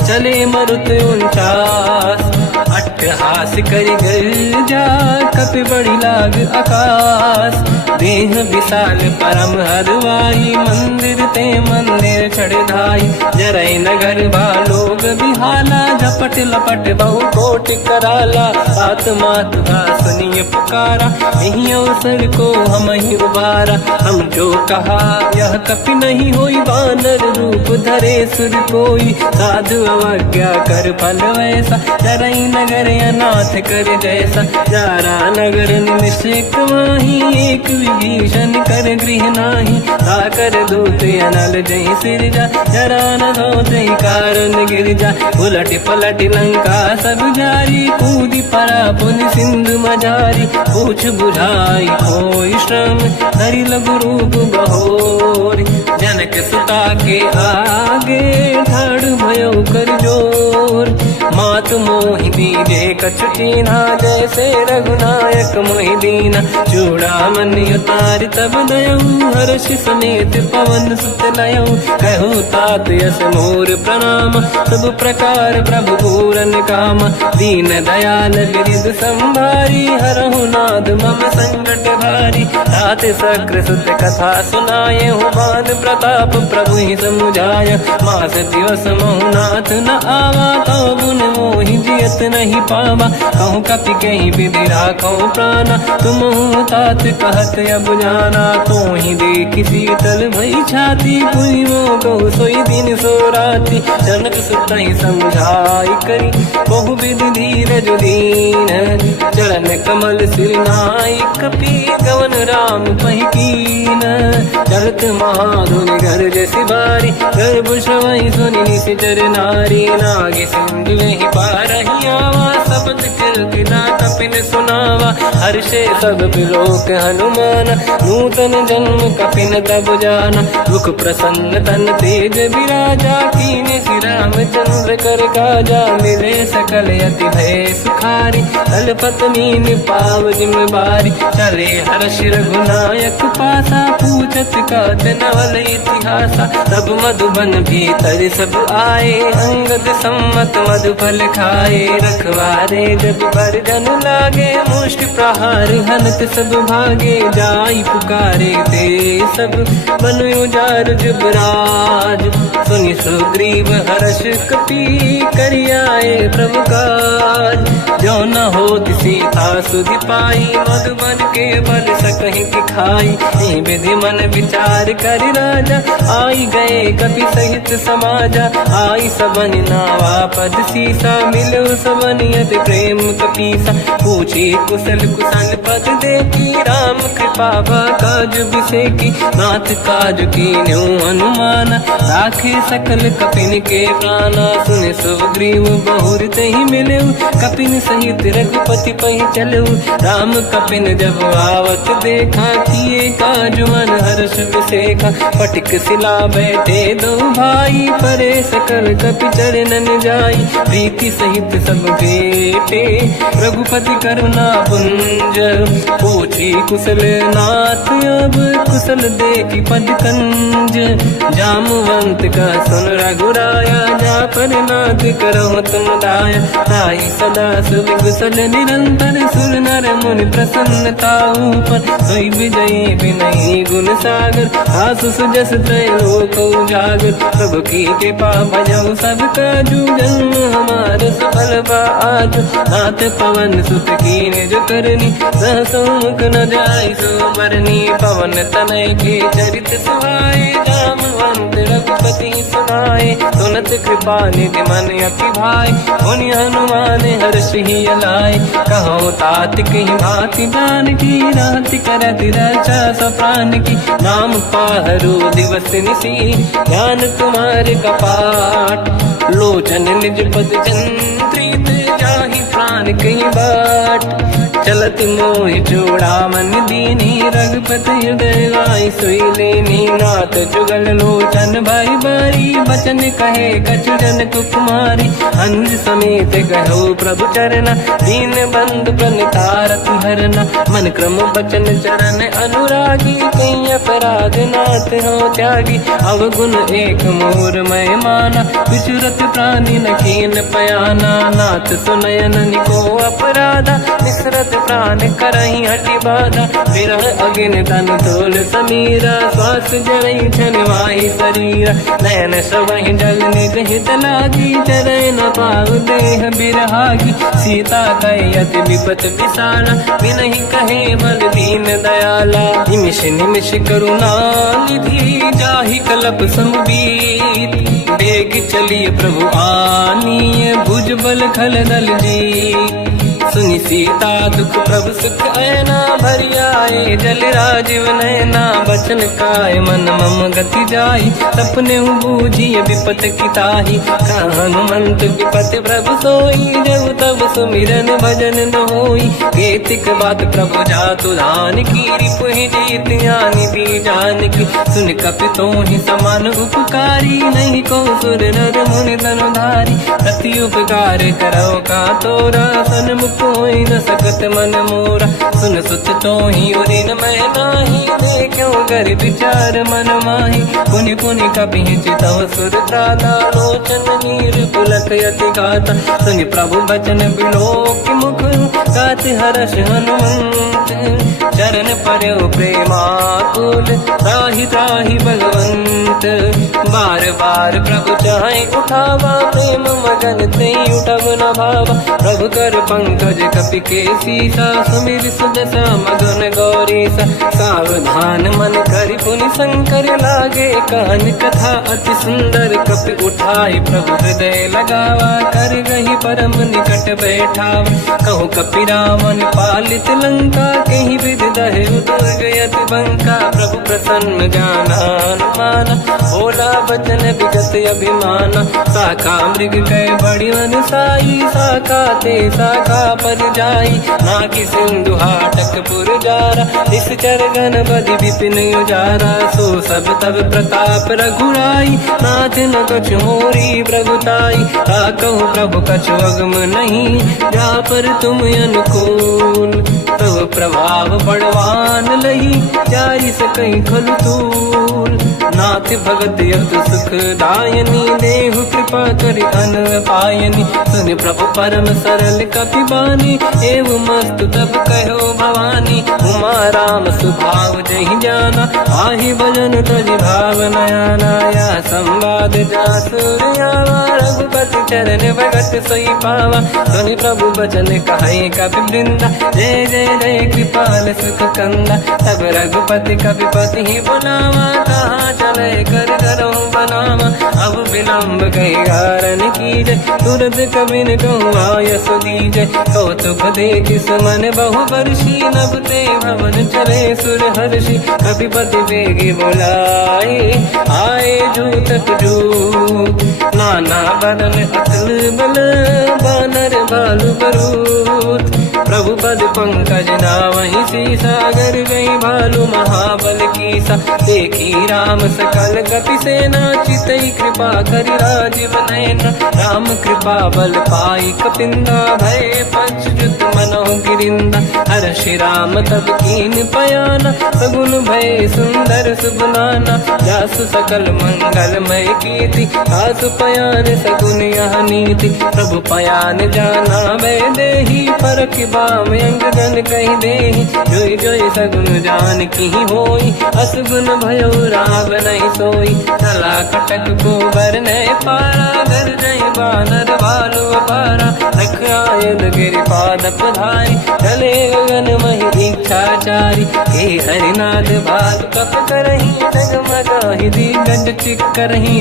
चले मरुत 49। अट्टहास करि गर्जा, कपि बड़ी लाग आकाश। देह विशाल परम हरवाई, मंदिर ते मंदिर चढ़ धाई। जरई नगर बालोग बिहाला, झपट लपट बहु कोट कराला। आत्मात का सुनिय पुकारा, यही अवसर को हम ही उबारा। हम जो कहा यह कपि नहीं होई, वानर रूप धरे सुर कोई। साधु अवज्ञा कर फल वैसा, जरई नगर अनाथ कर जैसा। जारा नगर निमिषेक माही, एक विभीषण कर गृह नाही। ताकर दूत अनल जय सिरजा, जरा न होते कारण गिर जा। उलट पलट लंका सब जारी, कूदी परा पुन सिंधु मजारी। पूछ बुझाई कोई श्रम, धरि लघु रूप बहोरी। जनक सुता के आगे, ठाड़ भयो कर जोर। मात मोहि दीजे कछु कीन्हा, जैसे रघुनायक मोहि दीना। चूड़ामणि उतारि तब दयऊ, हर्ष समेत पवन सुत लयऊ। कहु तात यस मोर प्रणाम, सब प्रकार प्रभु पूरन काम। दीन दयाल बिरिद संभारी, हरहु नाद मम संकट भारी। तात सक्र सुत कथा सुनाए, बान प्रताप प्रभु ही समुझाय। मास दिवस महु नाथ न आवा, तो गुण मोहि जियत नहीं पावा। कहूँ कपि कहीं विधि राखो प्राणा, तुम तात कहत अब जाना। तो ही देखी शीतल भई छाती, पुनि मोह कहु सोई दिन सो राति। जनक सुत ही समझाई करी, बहु विधि धीरज दीन। चरण कमल सिर नाई, कपि गवन राम पहि कीन। चलत महाधुनि गर्ज सिबारी, गर्भ श्रवई सुनि निशिचर नारी। नागे सिंधु ही पारही आवा, शब्द कीर्तिना कपिन सुनावा। हर्षे सब बिलोक हनुमान, नूतन जन्म कपिन तब जाना। मुख प्रसन्न तन तेज विराजा, कीने श्री रामचंद्र कर काजा। मिले सकल अति भय सुखारी, तलपत मीन पाव जिम बारी। चले हर्ष रघुनायक पासा, पूछत कात नवल इतिहासा। तब मधुबन भीतर सब आए, अंगद सम्मत मधुफल खाए। रखवारे जब पर जन लागे, मुष्टि प्रहार हनत सब भागे। जाई पुकारे ते सब, मन उजार जुबराज। सुनि सुग्रीव हर्ष कपि, करियाए प्रभु काज। जो न होत सीता सुधि पाई, मधुबन के बल सकहि दिखाई। विधि मन विचार कर राजा, आई गए कपि सहित समाजा। आई सबन नावा पद सीसा, मिलो सबन यद प्रेम कपीसा। पूछी कुशल कुशल पद देखी, राम कृपा काज बिसेकी। नाथ काज कीन्यो अनुमाना, राखे सकल कपिन के प्राणा। सुन सुग्रीव बहुर तहि मिलऊ, कपिन सहित रघुपति पहि चलऊ। राम कपिन जब आवत देखा, किए काज मन हर्ष विसेखा। पटिक सिला बैठे दो भाई, परे सकल कपि चरणन जाई। प्रीति सहित सब बेटे, रघुपति करुणा पुंज। पूछी कुशल नाथ अब, कुशल देखी पद कंज। जामवंत का सुन रघुराया, जा पर नाथ करो तुम दाया। ताई सदा सुविकुशल निरंतर, सुर नर मुनि प्रसन्नता ऊपर। सोई विजयी विनयी गुण सागर, आसु सुजस त्रैलोक उजागर। प्रभु की कृपा भजऊ सब काजू, जन्म हमार सफल बा आज। नाथ पवन सुत कीन्ह जो करनी, सहसो मुख न जाय सुमरनी पवन तनय के चरित सुहाए जामवंत रघुपति सुनाए सुनत कृपा निधि मन अति भाई मुनि हनुमान हर्ष ही अलाय कहो तात कहीं भांति जान की रात करत रक्षा सप्रान की नाम पाहरो दिवस निसी ध्यान तुम्हारे कपाट लोचन निज पद चंद्रित जाहि प्राण कहीं बाट चलत मोहि जोड़ा मन दीनी रघुपति हृदय लाई सोई लेनी नाथ जुगल लोचन भाई बारी बचन कहे कछु जन कुमारी अंज समेत कहो प्रभु चरना दीन बंधु प्रणितारत हरना मन क्रम बचन चरण अनुरागी कहीं अपराध नाथ हो त्यागी अवगुण एक मोर मैं माना विचुरत प्राणी न कीन पयाना नाथ सुनयन निको अपराधा निसरत प्राण करही हटि बाधा विरह अगिन तन तोल समीरा श्वास जरई छनवाई शरीरा नयन सवहि जल निज हित लागी चरय न पाऊ देह बिरहागी सीता कहि अति विपत विसाला बिनहि कहे बल दीन दयाला निमिष निमिष करुणा निधि जाहि कलप समबीत बेग चलिए प्रभु आनीय भुज बल खल दल जी सुनि सीता दुख प्रभु सुख ऐना भरि आए जल राजीव नैना बचन काय मन मम गति जाई सपने बूझिए विपत किताही हनुमंत विपत प्रभु सोई जब तब सुमिरन भजन न होई केतिक बात प्रभु जातु धान की रिपुहि जीत यानि दी जान की सुन कपि तोहि समान उपकारी नहीं को सुर नर मुनि तनुधारी प्रति उपकार करो का तोरा सन्मुख कोई न सकत मन मोरा सुन सुत तो ही उदिन मैं नाही देखो कर विचार मन माही पुनि पुनि कपि चितव सुर त्राता लोचन नीर पुलक यति गाता सुनि प्रभु बचन बिलोक मुख गाति हर्ष हनुमंत चरण पर्यो प्रेमाकुल त्राहि त्राहि भगवंत बार बार प्रभु चाहे उठावा प्रेम मगन ते उठब न भावा प्रभु कर पंकज कपि के सीसा सुमिर सुदशा मगन गौरीसा सावधान मन करि पुनि शंकर लागे कान कथा अति सुंदर कपि उठाई प्रभु हृदय लगावा कर गही परम निकट बैठावा कहु कपि रामन पालित लंका कहीं विधि दहे दुर्ग यति बंका प्रभु प्रसन्न जाना अनुमाना भोला बचन विगत अभिमाना शाखा मृग कह बड़ी मन साई शाखा ते शाखा पर जाई नाकि सिंधु हाटक पुर जारा निश्चर गण बदि विपिन उजारा सो सब तब प्रताप रघुराई नाथ न कछु मोरी प्रभुताई कहु प्रभु कछु अगम नहीं जा पर तुम अनुकूल तब प्रभाव बड़वान लही जाई सकई खलु तूल नाथ भगत यत सुख दायनी देहु कृपा करि अन पायनी सुनि प्रभु परम सरल कपि बानी एव मस्त तब कहो भवानी उमा राम सुभाव जहि जाना आहि भजन तजि भाव नयाना या संवाद जासुर आवा रघुपति चरण भगत सोई पावा सुनि प्रभु बचन कहे कपि वृंदा जय जय जय कृपाल सुख कंदा तब रघुपति कपिपति ही बुलावा कहाँ चले कर करो बनावा अब विलम्ब कई कारण कीजय तुरंत कबिन कहूँ आयस दीजय कौतुक देख सुमन बहु वर्षी नभ ते भवन चले सुर हर्षि कपिपति बेगी बुलाए आए जूतक जूत नाना बदन अतल बल बानर बालु बरूत प्रभु पद पंकज नावहि सीसागर गई भालू महाबल कीसा देखी राम सकल कपि सेना चितई कृपा करि राजीव नयना राम कृपा बल पाई कपिंदा भय पच्युत मनो गिरिंदा हर्षि राम तब कीन पयाना सगुन भय सुंदर सुगुनाना जासु सकल मंगलमय कीर्ति आसु पयान सगुन यह नीति प्रभु पयान जाना भय देहि परख बाम अंग जन कहि देहि जोई जोई सगुन जान की होई असगुन भयो राव नहीं सोई चला कटक को बर ने पारा घर जय बानर भालू अपारा रख आयल गिर पाद पधारी चले गगन मही इच्छाचारी हे हरिनाथ भाग कप करही डगमगाहि दिग्गज चिक्करहि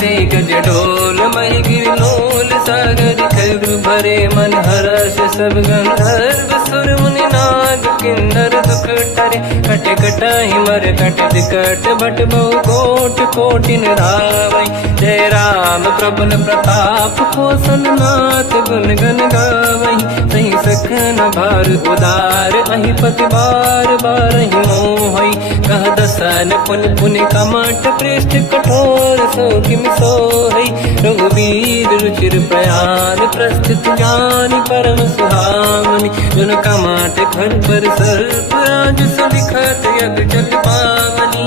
दिग्गज डोल महि गिरलोल सागर खग भरे मन हर्ष सब गंधर्व सुर मुनि नाग किन्नर दुख टरे कट कटाहि मर कट विकट भट बहु कोट कोटिन रावै जय राम प्रबल प्रताप कौशल नाथ गुण गण गावै सही सखन भार उदार अहि पति बार बारहि मोहै कह दसन पुन पुन कमठ पृष्ठ कठोर सो किम सोहै रघुबीर रुचिर प्रयाण प्रस्थित ज्ञान परम सुहामनि जुन कमठ घर पर सर्प राज सबिखत यग जल पावनी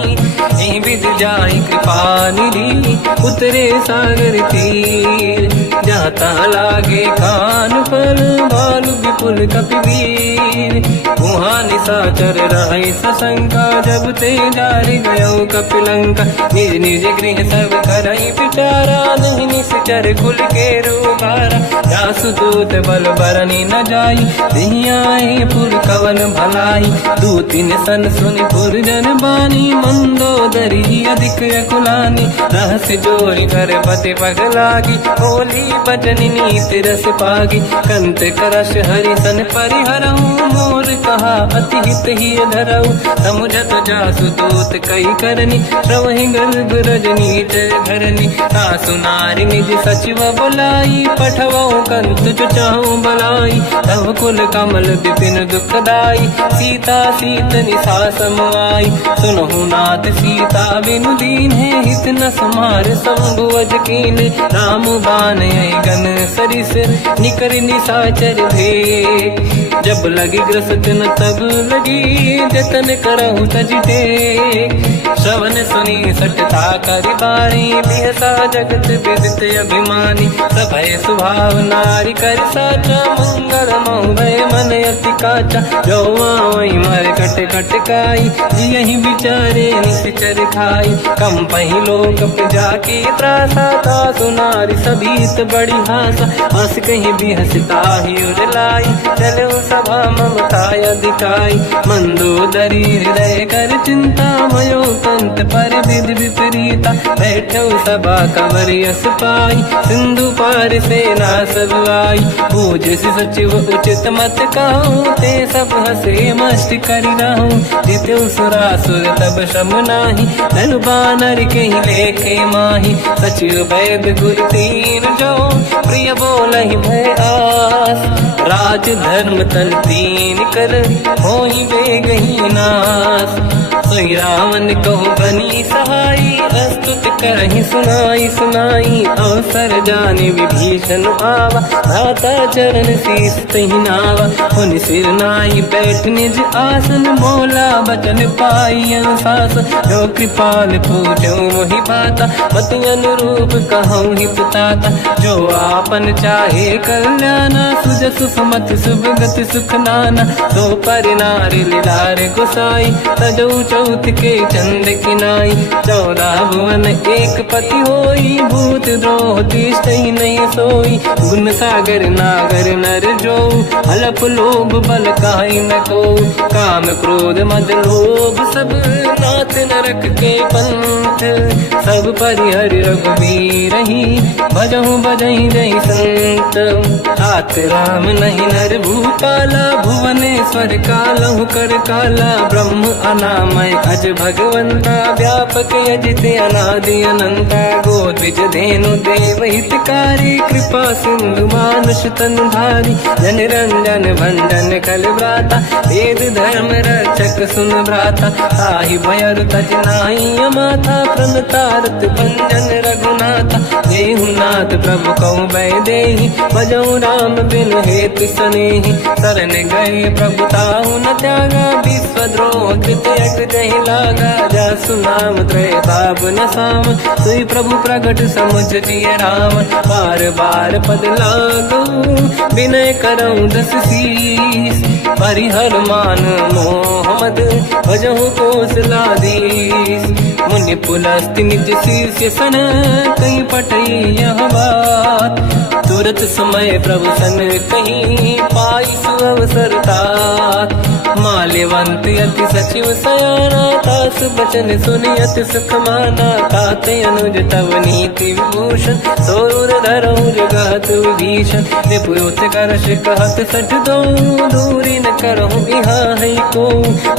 एहि विध जाहि कृपा निधि उतरे सागर तीर जाता लागे कान फल भालु विपुल कपिवीर वहाँ निशाचर रहे सशंका जब ते जारि गयो कपिलंका निज निज गृह सब करई विचारा नहीं निश्चर कुल के रूबारा जासु दूत बल बरनी न जाई दिहियाए पुर कवन भलाई दूतिन सन सुनि पुर जन बानी मंदोदरी अधिक अकुलानी रहस्य जोरी कर पति पग लागी होली बचन नीति रस पागी कंत करश हरि सन परिहरऊ मोर कहा अति हित ही धरऊ समुझत जासु दूत कई करनी श्रवहि गर्भ रजनी जय धरनी सासु नारी निज सचिव बुलाई पठवऊ कंत जो चाहू बलाई तव कुल कमल विपिन दुखदाई सीता सीत निशा समाई सुनहु नाथ सीता बिनु दीन है हित न समार संभुवज कीन राम बान गन सरिस निकर निशाचर भेट जब लगी ग्रसत न तब लगी जतन करहु तज टेक श्रवण सुनी सटता करि बारी बिहसा जगत विदित अभिमानी सभय सुभाव नारी कर साचा मंगल मऊ भय मन अति काचा जो आवई मर कट कट काई यही विचारे निश्चर खाई कम पही लोक प्रजा की त्रासा था सुनारी सभीत बड़ी हासा हंस कहीं भी हंसता ही उड़लाई चलो सभा ममता अधिकाई मंदोदरी हृदय कर चिंता मयो कंत पर विध विपरीता बैठो सभा कंवर यस पाई सिंधु पार सेना सब आई पूज सचिव उचित मत कहूँ ते सब हसे मस्त करि रहूं जितु सुरासुर तब शम नाही धनु बानर के लेखे माही सचिव वैद गुरु तीन जो प्रिय बोलहि भय आस राज धर्म तन तीन कर होई बेगही नास सोई रावण कहु बनी सहाई अस्तुत करहि सुनाई सुनाई अवसर जाने विभीषण आवा भ्राता चरण शीस तहि नावा हुन सिर नाई बैठ निज आसन बोला बचन पाई अनुशासन जो कृपाल पूजो मोहि पाता मति अनुरूप कहूँ हित ताता जो आपन चाहे कल्याणा सुजस सुमति शुभ गति सुख नाना तो पर नारी लीलार गोसाई तजौ चौथ के चंद किनाई 14 भुवन एक पति होई भूत द्रोह तिष्ठई नहीं सोई गुण सागर नागर नर जो हलप लोभ बल काई न को काम क्रोध मद लोभ सब नाथ नरक के पंथ सब परिहरि रघुबीर ही भजहु बजहि जहि संत हाथ राम नहीं नर भूपाला भुवनेश्वर कालहु कर काला ब्रह्म अनामय अज भगवंता व्यापक यजित अनादि अनंता गोद्विज धेनु देव हितकारी कृपा सिंधु मानुष तनु धारी जन रंजन भंजन कल व्राता वेद धर्म रक्षक सुन भ्राता ताहि भयर तज नाहि अमाथा प्रणतारत भंजन रघुनाथा देहुनाथ प्रभु कहु बै देहि भजऊ राम बिन हेतु सनेहि शरण गए प्रभु ताहु न त्यागा विश्वद्रोह कृत यक जहि लागा जासु नाम त्रयताप न साम सोई प्रभु प्रगट समुझ जिय राम बार बार पद लागू विनय करऊँ दस शीस परिहर मान मोहम्मद भजहु कौशलाधीश मुनि पुलस्त्य निज शिष्य सन कहीं पटई यह बात। तुरत समय प्रभु सन कहीं पाई सुअवसर तात। माल्यवंत अति सचिव सयाना तास बचन सुनियत सुख माना। ताते अनुज तव नीति विभूषण सोर धरऊ जगत विभीषण। निपुत करश कहत सठ दो दूरी न करहु यहाँ है को।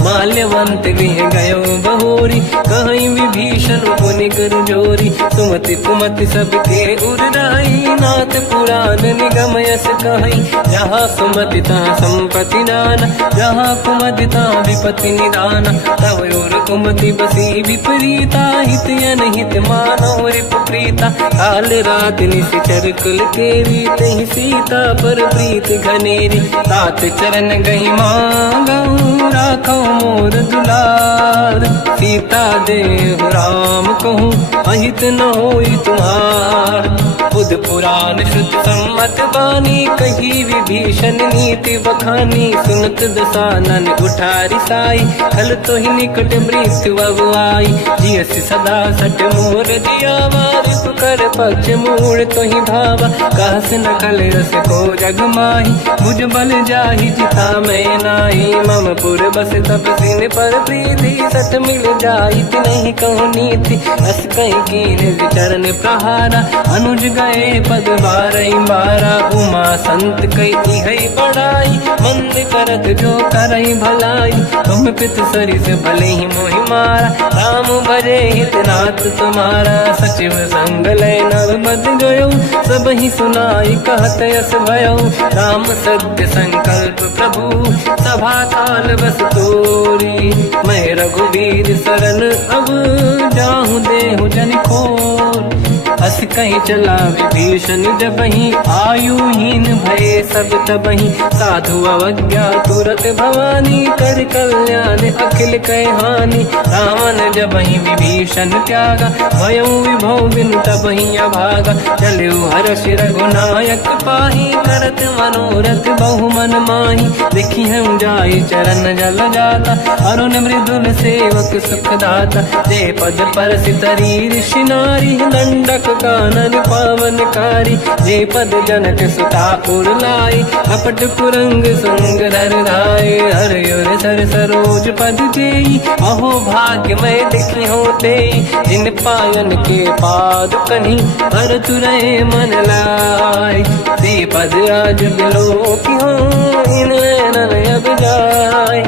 माल्यवंत गृह गयो बहोरी कहीं विभीषण पुनि कर जोरी। सुमति कुमति सबके उर्राई नाथ पुराण निगम यस कहीं। जहाँ सुमति तहाँ संपत्ति दान जहाँ कुमति तहाँ विपत्ति निदान। तव और कुमति बसी विपरीता हित अनहित मानव रिप प्रीता। काल रात निश्चर कुल केरी तहि सीता पर प्रीत घनेरी। तात चरण गई मांगऊ राखो मोर दुलार। सीता देहु राम कहूँ अहित न होई तुम्हार। बुध पुराण शुद्ध सम्मत बानी कही विभीषण नीति बखानी। सुनत दसानन उठारी साई खल तो ही निकट मृत्यु अब आई। जियस सदा सट मोर जियावा रिप कर पक्ष मूड़ तो ही भावा। कहस न कल रस को जग माही भुज बल जाहि जिता मैं नाही। मम पुर बस तप सिन पर प्रीति सत मिल जाई नहीं कहूँ नीति। अस कहीं कीन चरण प्रहारा अनुज गए पद बारई बारा। उमा संत कई है बड़ाई मंद करत जो करई भलाई। तुम पित सरिस भले ही मोहि मारा राम भजे हितनाथ तुम्हारा। सचिव संग लय नव बद गयो सब ही सुनाई कहत यस भयो। राम सत्य संकल्प प्रभु सभा काल बस तोरी। मैं रघुवीर शरण अब जाहूँ देहु जन खोर। अस कहीं चला विभीषण जबहि आयुहीन भये सब तबहि। साधु अवज्ञा तुरत भवानी कर कल्याण अखिल कह हानि। रावण जबहि विभीषण त्यागा भयउ विभव बिनु तबहि अभागा। चलऊ हर्ष रघुनायक पाहि करत मनोरथ बहु मन माहि। देखी हम जाई चरण जल जाता अरुण मृदुल सेवक सुख दाता। जय पद पर सितरी ऋषि नारी दंडक कानन पावनकारी। जे पद जनक सुता पुर लाई कपट कुरंग संग धर धाय। हर सर सरोज पद जेई अहो भाग्य मैं देखी होते। जिन पायन के पाद कन्ही हर तुरहे मन लाई। दे पद आज बिलो की हो इन नैनन अब जाय।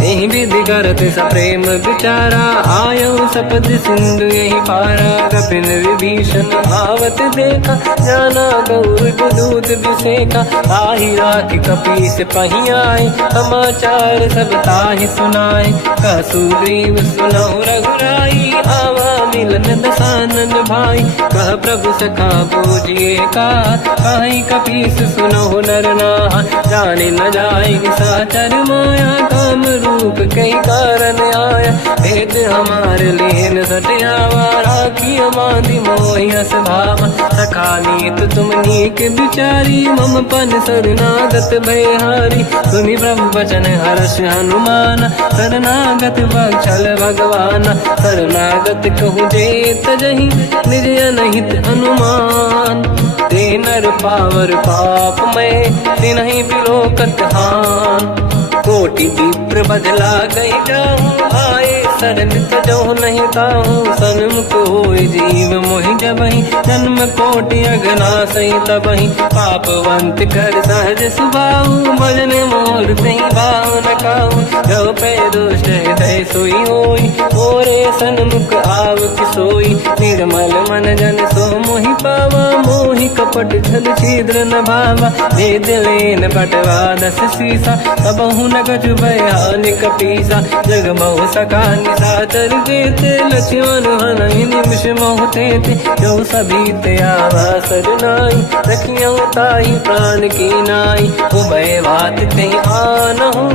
यही विधि करत सप्रेम विचारा आयो सपद सिंधु यही पारा। कपिन विभीषण आवत देखा जाना गौर दूत विसेका। आही राख कपी से पही आए समाचार सब ताहि सुनाए। कह सुग्रीव सुनहु रघुराई आवा मिलन दसानन भाई। कह प्रभु सखा पूजिए का कहीं कपीस सुनहु नर नाहा। जाने न जाए साचर माया काम रूप कई कारण आया। भेद हमारे लेन सटियावा राखी बांधी मोहि हस भावा। सखा नीत तुम नीक बिचारी मम पन शरणागत भयहारी। सुनि प्रभु वचन हर्ष हनुमान शरणागत बक्षल भगवान। शरणागत कहूँ जे तजहि निज अनहित अनुमान। ते नर पावर पाप में तिन्हि बिलोकत हान। कोटि विप्र बदला गई जाऊँ आए शरण तजहु नहीं ताहूँ। सन्मुख होय जीव मोहि जबहि जन्म कोटि अगना सही तबहि। पापवंत कर सहज सुभाऊ भजन मोर तहि भाव न काहू। जो पे दुष्ट हृदय सोई होई मोरे सन्मुख आव किसोई। निर्मल मन जन सो मोहि पावा मोहि कपट छल छिद्र न भावा। भेद लेन बटवा दस सीसा सबहु न गजु भयानि कपीसा। जग बहु सका निशाचर जेते लक्ष्मण हनहि निमिष मोह तेते। जो सभी ते आवा सरनाई रखियो ताहि प्राण की नाई। उभय बात ते आनहु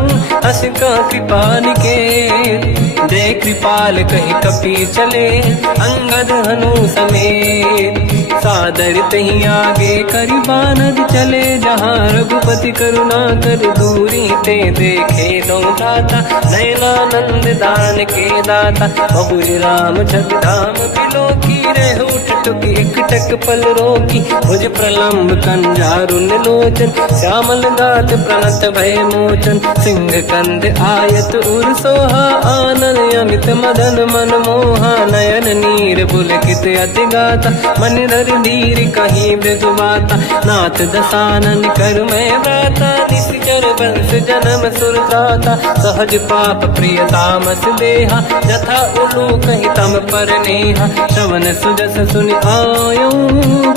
अस का कृपा निकेत। जय कृपाल कहि कपी चले अंगद हनु समेत। सादर तहीं आगे करी बानर चले जहाँ रघुपति करुणा कर दूरी ते देखे दो दाता नयनानंद दान के दाता बहुरी राम छग धाम बिलो की रह उठ टुक एक टक पल रोकी मुझ प्रलम्ब कंजारुन लोचन श्यामल गात प्रणत भय मोचन सिंह कंद आयत उर सोहा आनंद अमित मदन मन मोहा नयन नीर पुलकित अति गाता मन धर धीर कहीं मृदुवाता नाथ दसानन कर मैं व्राता निश्चर वंश जन्म सुरताता सहज पाप प्रिय तामस देहा जथा उलू कहीं तम पर नेहा श्रवण सुजस सुनि आयो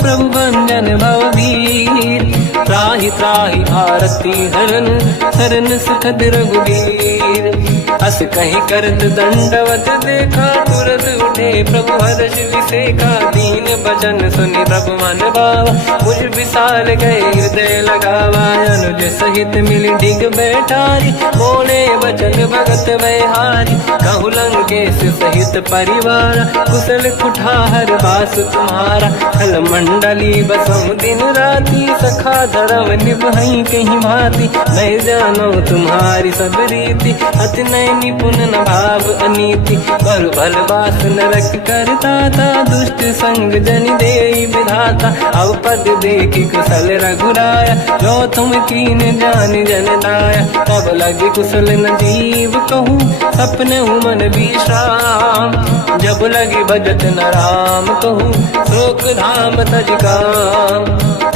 प्रभु भंजन भववीर त्राहि त्राहि आरती हरन शरण सुखद रघुवीर अस कहीं करत दंडवत देखा तुरत उठे प्रभु हर्ष विसेखा दीन भजन सुनि तब मन भावा मुझ विशाल गए हृदय लगावा अनुज सहित मिली डिग बैठारी बोले वचन भगत वैहारी कहु लंकेश सहित परिवार कुशल कुठार बास तुम्हारा खल मंडली बसम दिन राती सखा धर्म निभई कहीं भांति मैं जानो तुम्हारी सब रीति अति नय निपुण न भाव अनीति पर भल बास नरक करता था दुष्ट संग जन दे विधाता अब पद देखी कुशल रघुराया जो तुम कीन जान जन दाया तब लगे कुशल न जीव कहूँ सपने मन विश्राम जब लगे भजत न राम कहूँ शोक धाम तज काम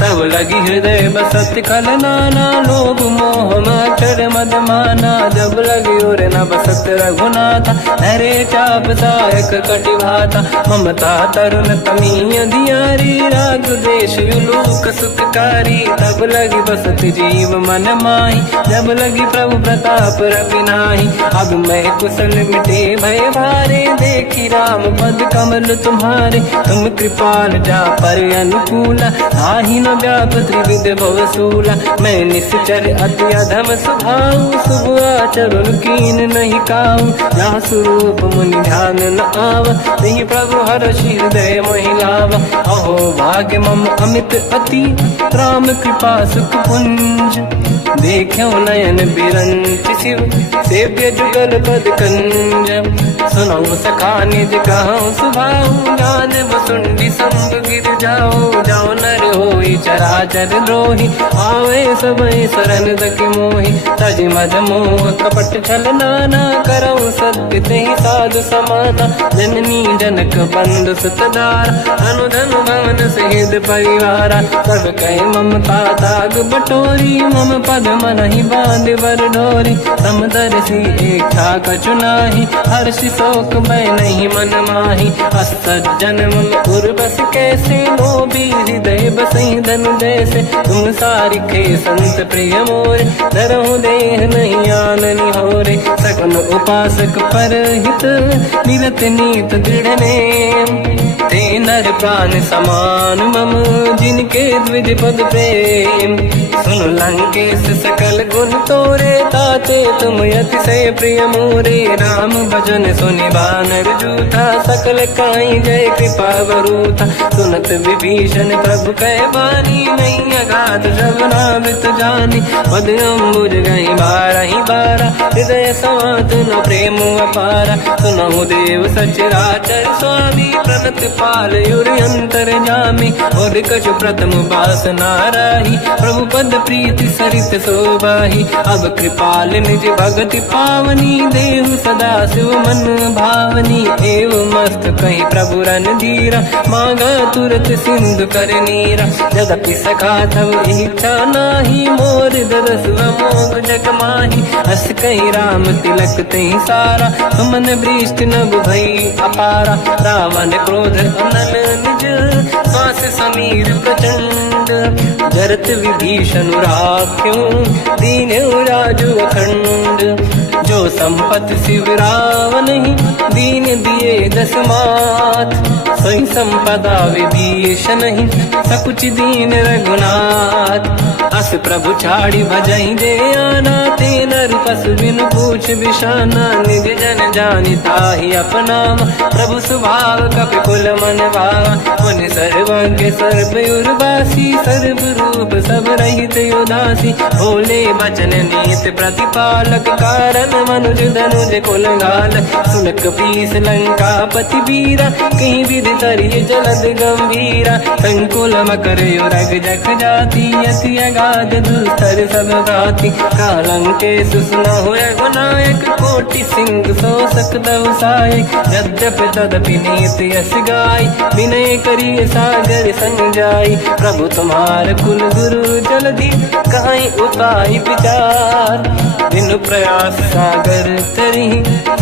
तब लगी हृदय बसत कल नाना लोभ मोह मकर मद माना जब लगी और न बसत रघुनाथा नरे चाप सायक कटिभाता ममता तरुण तमीय दियारी राग देश युलूक सुखकारी तब लगी बसत जीव मन माही जब लगी प्रभु प्रताप रविनाही अब मैं कुशल मिटे भय भारे देखी राम पद कमल तुम्हारे तुम कृपाल जा पर अनुकूला आही न व्याप त्रिविध भवसूला मैं निश्चर अति अधम स्वभाव शुभ आचरण कीन नहीं काऊ जहाँ स्वरूप मुनि ध्यान न आव नहीं प्रभु हर्ष हृदय महिलाव अहो भाग्य मम अमित अति राम कृपा सुख पुंज देखो नयन बिरंच शिव सेव्य जुगल पद कंज सुनो सखा निज कहूँ सुभाऊ ज्ञान वसुंडी संग गिर जाओ जाओ नर होई चराचर द्रोही आवे सबई शरण तक मोहि तज मद मोह कपट छल नाना करऊँ सत्य तेहि साधु समाना जननी जनक बंधु सुतदार अनुधन भवन सहित परिवारा सब कहे ममता ताग बटोरी मम पद मन ही बांध बर डोरी समदर्शी इच्छा कछु नाही हर्षि शोक मैं नहीं मन माही असज्जन मम उर्वश कैसे लोभी हृदय बसई धन जैसे तुम सारिखे संत प्रिय मोरे धरहु देह नहीं आननि होरे सगुन उपासक पर हित मिलत नीत दृढ़ नेम ते नर प्राण समान मम जिनके द्विज पद प्रेम सुन लंकेश सकल गुण तोरे ताते तुम अतिशय प्रिय मोरे राम भजन सुनि बानर जूथा सकल काई जय कृपा वरूथा सुनत विभीषण प्रभु कह बानी नहीं अगाध श्रवणामृत जानी पद अम्बुज गई बारहि बारा हृदय समात न प्रेम अपारा सुनहु देव सचराचर स्वामी प्रणत पाल युरि अंतर जामी और कछु प्रथम बास नाराही प्रभु पद प्रीति सरित शोभाही अब कृपाल निज भगति पावनी देहु सदा शिव मन भावनी एव मस्त कहीं प्रभु रन धीरा मांगा तुरत सिंधु कर नीरा जदपि सखा तब इच्छा नाही मोर दरस मोग जग माही हस कहीं राम तिलक तही सारा सुमन वृष्टि नभ भई अपारा रावण क्रोध अनल निज श्वास समीर प्रचंड जरत विभीषण राख्यों दीन राजु अखंड जो संपत शिवराव नहीं, दीन दिए 10 मात। सोई संपदा विभीष नहीं, सकुच दीन रघुनाथ। अस प्रभु छाड़ी भजई दे आना, ते नर पशु बिनु पूछ बिशाना। निज जन जानिता ही अपनाम, प्रभु स्वभाव कपि कुल मन भावा। मुनि सर्वज्ञ सर्व उर्वासी, सर्व रूप सब रहित उदासी। भोले बचन नीत प्रतिपालक, कारण मनुज धनुज कुल घाल। सुनक पीस लंका पति वीरा, कहीं विधि तरिय जलद गंभीरा। संकुल मकर युरग जख जाति, अति अगाध दुस्तर सब भाति। कालंके सुसना हुए गुनायक, कोटि सिंह सो सकदव साय। यद्यपि तदपि नीत यस गाय, विनय करिय सागर संग जाय। प्रभु तुम्हार कुल गुरु जलधि, कहीं उपाय विचार। बिनु प्रयास सागर तरी,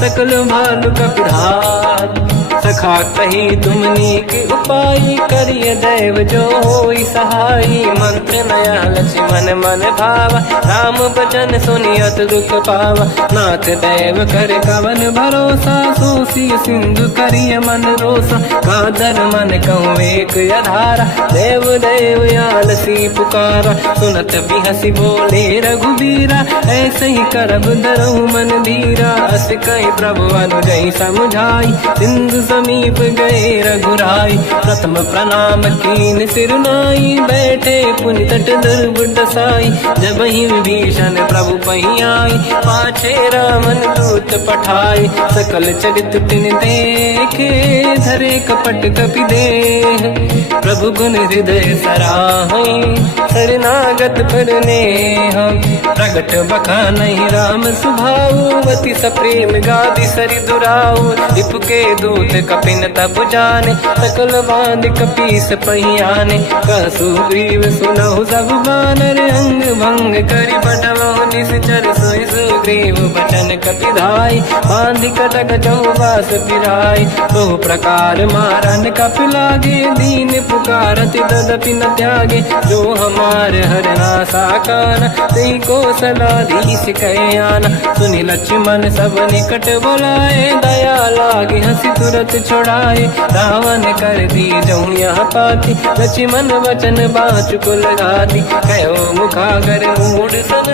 सकल भालु कपिधार। सखा कही तुमनी के उपाय, करिय दैव जो होई सहाई। मंत्र नया लक्ष्मण मन भावा, राम बचन सुनियत दुख पावा। नाथ दैव कर कवन भरोसा, सोसी सिंधु करिय मन रोसा। कादर मन कहूँ एक अधारा, देव देव आलसी पुकारा। सुनत बिहसी बोले रघुबीरा, ऐसे ही करब दरहु मन धीरा। अस कहीं प्रभु अनुजई समझाई, सिंधु समीप गए रघुराई। प्रथम प्रणाम कीन सिरनाई, बैठे पुनि तट दुर्बुड साई। जब ही विभीषण प्रभु पही आई, पाछे रामन दूत पठाई। सकल चरित तिन देखे, धरे कपट कपि देह। प्रभु गुण हृदय सराहई, शरणागत पर नेह। प्रगट बखानहि राम सुभाऊ, अति सप्रेम गादि सरि दुराऊ। रिपु के दूत कपिन तब जाने, सकल बांध कपीस पहियाने। कह सुग्रीव सुनहु सब बानर, अंग भंग करि बटमहु निश्चर। सोई सुग्रीव बचन कपिधाई, बांधि कटक चौबास पिराई। बहु प्रकार मारन कपि लागे, दीन पुकारत तदपि न त्यागे। जो हमार हरना साकाना, तेहि को सलाधीश कहे आना। सुनि लक्ष्मण सब निकट बोलाए, दया लागे हंसी तुरत छुड़ाए। रावण कर दी जऊँ यहाँ पाती, लक्ष्मण वचन बाचुकुल घाती। कहो मुखागर मूढ़ सन,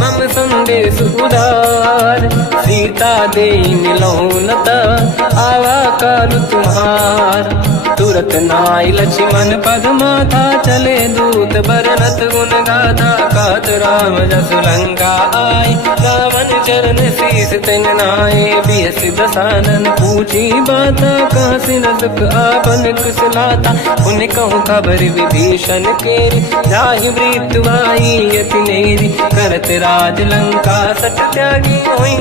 मम संदेश उदार। सीता दे मिलहु लता, आवा काल तुम्हार। तुरत नाई लक्ष्मण पद माथा, चले दूत बरनत गुण गाथा। कहत राम जस लंका आय, रावण चरण शीस तिन नाय। बिहस दसानन पूछी बाता, कहाँ से न दुख आपन कुशलाता। उन कहूँ खबर विभीषण केरी, जाहि मृत्यु आई यति नेरी। करत राज लंका सट त्यागी, होई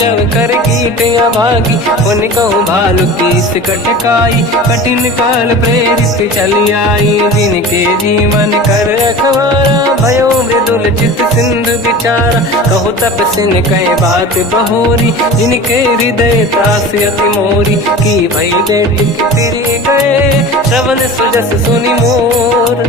जब कर कीट अभागी। उन कहूँ भालु कीस कटकाई, कठिन काल प्रेरित चली आई। जिनके जीवन कर रखवारा, भयो मृदुल चित सिंधु विचारा। कहु तपसिन कहे बात बहोरी, जिनके हृदय त्रास अति मोरी। की भई बेटी फिर गए, श्रवण सुजस सुनि मोर।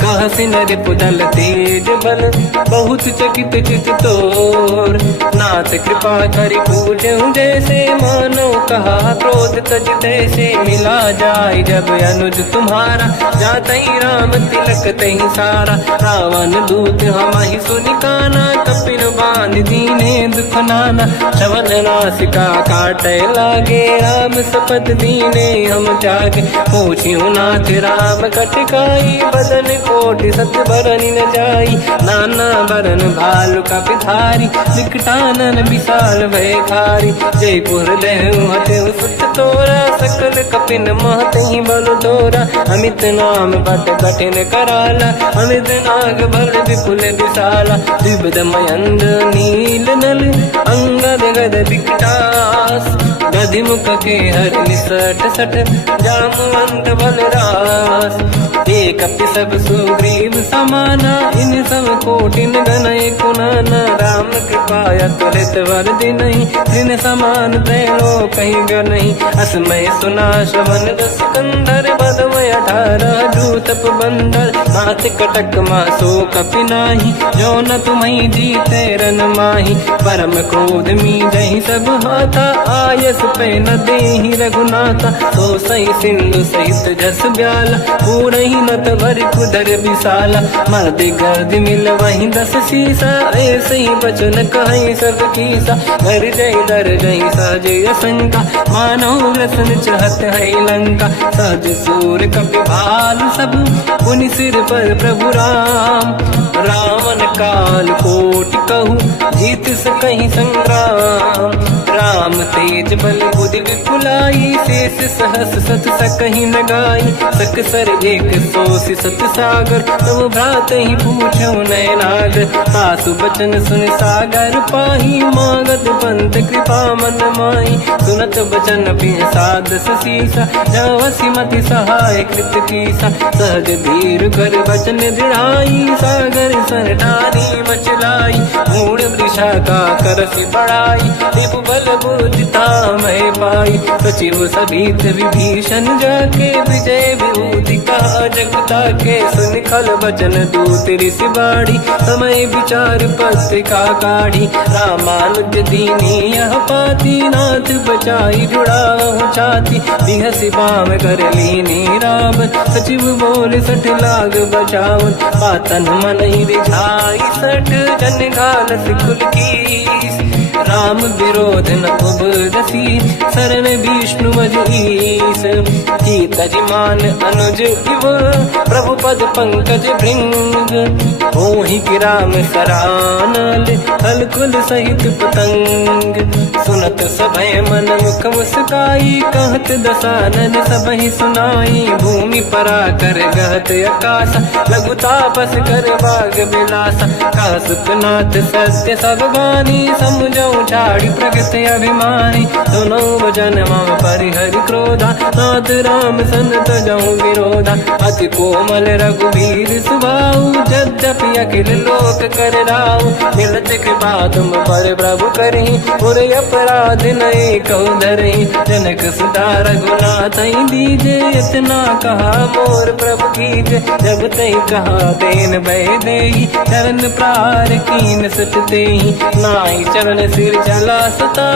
कहसि नर पुदल तेज बल, बहुत चकित चित तोर। नाथ कृपा करि पूजहु जैसे, मानो कहा क्रोध तज तैसे। मिला जाय जब अनुज तुम्हारा, जातहि राम तिलक तहि सारा। रावण दूत हमहि सुनि काना, कपिन बांध दीने दुख नाना। श्रवण नासिका काटै लागे, राम सपथ दीने हम त्यागे। पूछिहु नाथ राम कटकाई, बदन कोटि सत बरनि न जाई। नाना बरन भालु कपिधारी, विकटानन विशाल भयखारी। जयपुर देहु हतेहु सुत तोरा, सकल कपिन महतहि बल तोरा। अमित नाम बट कठिन कराला, अमित नाग बल विपुल विशाला। द्विविध मयंद्र नील नल, अंगद गद विकटास। गधिमुख के हर निसट सठ, जामवंत बलरास। एक अपि सब सुग्रीव समाना, इन सब कोटिन गणय कुनाना। राम कृपाया त्वरित वर दिनहि, दिन समान त्रैलोक कहीं गनहि। असमय सुना श्रवण रस कंधर, बदमय 18 जूतप बंदर। मात कटक मासो कपि नाही, जो न तुम्हि जीते रन माही। परम क्रोध मी जहि सब हाथा, आयस पे न देहि रघुनाथा। तो सही सिंधु सहित जस ब्याला, पूरहि नत भरि कुदर विशाला। मर्द गर्द मिल वही 10 सीसा, ऐसे ही बचन कहि सब कीसा। घर जय दर जय सहज असंका, मानव रसन चहत है लंका। सहज सूर कपि भाल सब, पुनि सिर पर प्रभु राम। रावण काल कोटि कहूँ, जीत सकहि संग्राम। राम तेज बल बुद्धि विपुलाई, शेष सहस सत सकहि न गाई। सकसर 180 सत सागर, तब भ्रात ही पूछौ नयनागर। सासु बचन सुन सागर पाही, मांगत पंत कृपा मन माही। सुनत बचन साध सीसा, जवसी मति सहाय कृत कीसा। सहज धीर कर बचन दृढ़ाई, सागर सन ठानी मचलाई। मूढ़ वृषा का करसि बढ़ाई, रिपु बल बुद्धि तामहि पाई। सचिव सभीत विभीषण जाके, विजय विभूति कहा जगता के। सुन खल बचन दूत ऋषि बाड़ी, समय विचार पत्रिका काढ़ी। रामानुज दीनी यह पाती, नाथ बचाई जुड़ाहु छाती। बिहसि बाम कर लीनी रावण, सचिव बोल 60 लाग बचावन। पातन मन ही रिझाई 60, जन घालस कुल कीस। राम विरोध न उबरसी, शरण विष्णु मजईस। कीतरिमान अनुज इव, प्रभु पद पंकज भृंग। ओहि कि राम सरानल, थल कुल सहित पतंग। सुनत सभय मन मुख मुस्काई, कहत दसानन सबहि सुनाई। भूमि परा कर गहत आकाशा, लघु तापस कर बाग बिलासा। कहा सुखनाथ सत्य सब बानी, समझौ ठाड़ी प्रगत अभिमानी। दोनों वचन मम परिहरि क्रोधा, नाथ राम सन तजौ विरोधा। अति कोमल रघुवीर सुभाऊ, यद्यपि अखिल लोक कर राऊ। मिलत कृपा तुम पर प्रभु करहि, पुर अपराध नये कहु धरहि। जनक सुता रघुनाथ दीजे, इतना कहा मोर प्रभु कीजे। जब तई कहा देन भय देहि, चरण प्रहार कीन सट तेहि। नाई चरण सिर चला सता,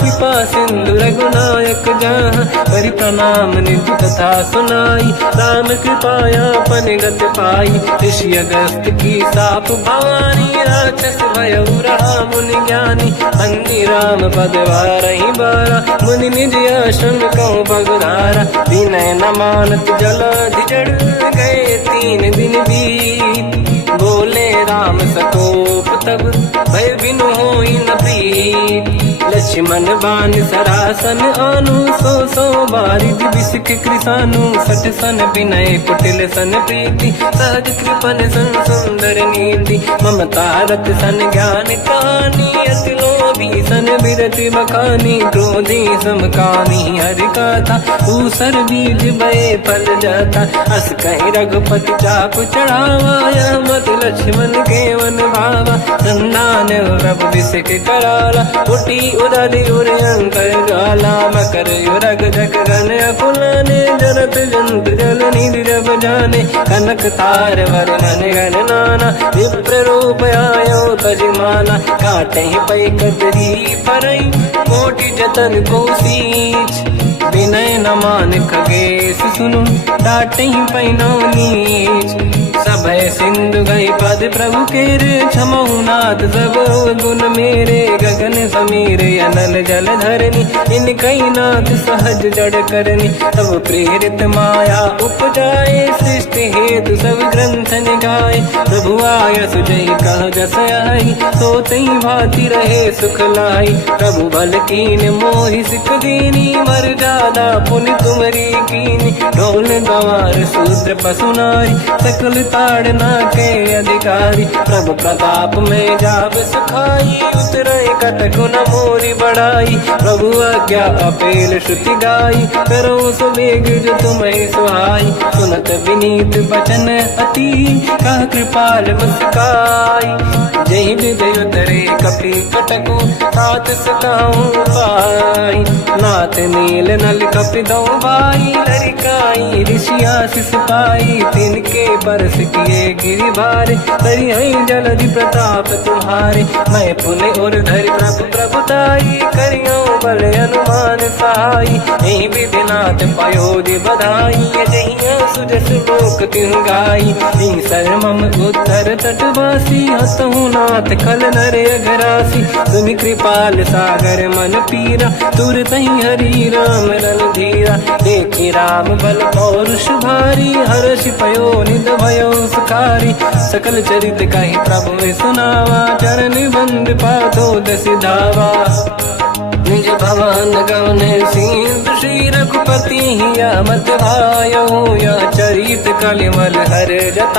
कृपा सिंधु रघुनायक जहाँ। हरि प्रणाम निधि कथा सुनाई, राम कृपाया पन गत पाई। ऋषि अगस्त की साप भवानी, राक्षस भयउ रहा मुनि ज्ञानी। अंगी राम पद वारहि बारा, मुनि निज आश्रम कहूँ पगधारा। विनय न मानत जलाधि जड़, गए 3 दिन बीत। बोले राम सकोप तब, भय बिनु होई न प्रीत। लक्ष्मण बाण सरासन आनु, 100 बारिद बिसिक कृसानु। 60 सन विनय कुटिल सन प्रीति, सहज कृपन सन सुंदर नीति। ममता रत सन ज्ञान कहानी, अति लोभी सन बिरति बखानी। क्रोधी समकामी हरि कथा, ऊसर बीज बये फल जाता। अस कहि रघुपति चाप चढ़ावा, यह मत लक्ष्मण के वन भावा। संधान प्रभु बिसिक कराला, उठी उदधि उर अंकर ज्वाला। मकर युरग जग गण अकुलाने, जरत जंत जल निधि जब जाने। कनक तार वर्णन गण नाना, विप्र रूप आयो तजमाना। काटे पै कतरी परई, कोटि जतन को सींच। विनय न मान खगेश सुनु, डांटे पैनौ नीच। सभय सिंधु गई पद प्रभु केरे, क्षमहु नाथ सब गुण मेरे। गगन समीर अनल जल धरनी, इन कई नाथ सहज जड़ करनी। तब प्रेरित माया उपजाए, सृष्टि हेतु सब ग्रंथ निगाए। प्रभु आय सुजई कह जस आई, सोतई भांति रहे सुख लाई। प्रभु बल कीन मोहि सिख दीनी, मर जा राधा पुनि तुमरी कीनी, ढोल गंवार शूद्र पशु नारी, सकल ताड़ना के अधिकारी, प्रभु प्रताप में जाब सुखाई, उतरे कटक न मोरी बढ़ाई, प्रभु आज्ञा अपेल श्रुति गाई, करो सुबेग जो तुम्हें सुहाई, सुनत विनीत बचन अति, कह कृपाल मुस्काई, जय विदय उतरे कपि कटकु, तात सकाऊं पाई, नाथ नील नल कपि दो भाई, लरिकाई ऋषि आशीष पाई, तिनके बरस किए गिरि भारे, तरी हई जलधि प्रताप तुम्हारे, मैं पुण्य और धरि प्रभु प्रभुताई, करियो बल अनुमान सहाई, यही विधिनाथ पयोधि बधाई, जहिया सुजस लोक तिहु गाई, सर मम उत्तर तटवासी, हतहु नाथ खल नर अघरासी, तुम कृपाल सागर मन पीरा, तुरत ही हरि राम रन धीरा, देखी राम बल पौरुष भारी, हर्ष पयो निध भयो सुखारी, सकल चरित कहि प्रभु सुनावा, चरण बंद पादो दस धावा, निज भवन गवन सिंधु श्री रघुपति या मत आयो, या चरित कलिमल हर जता।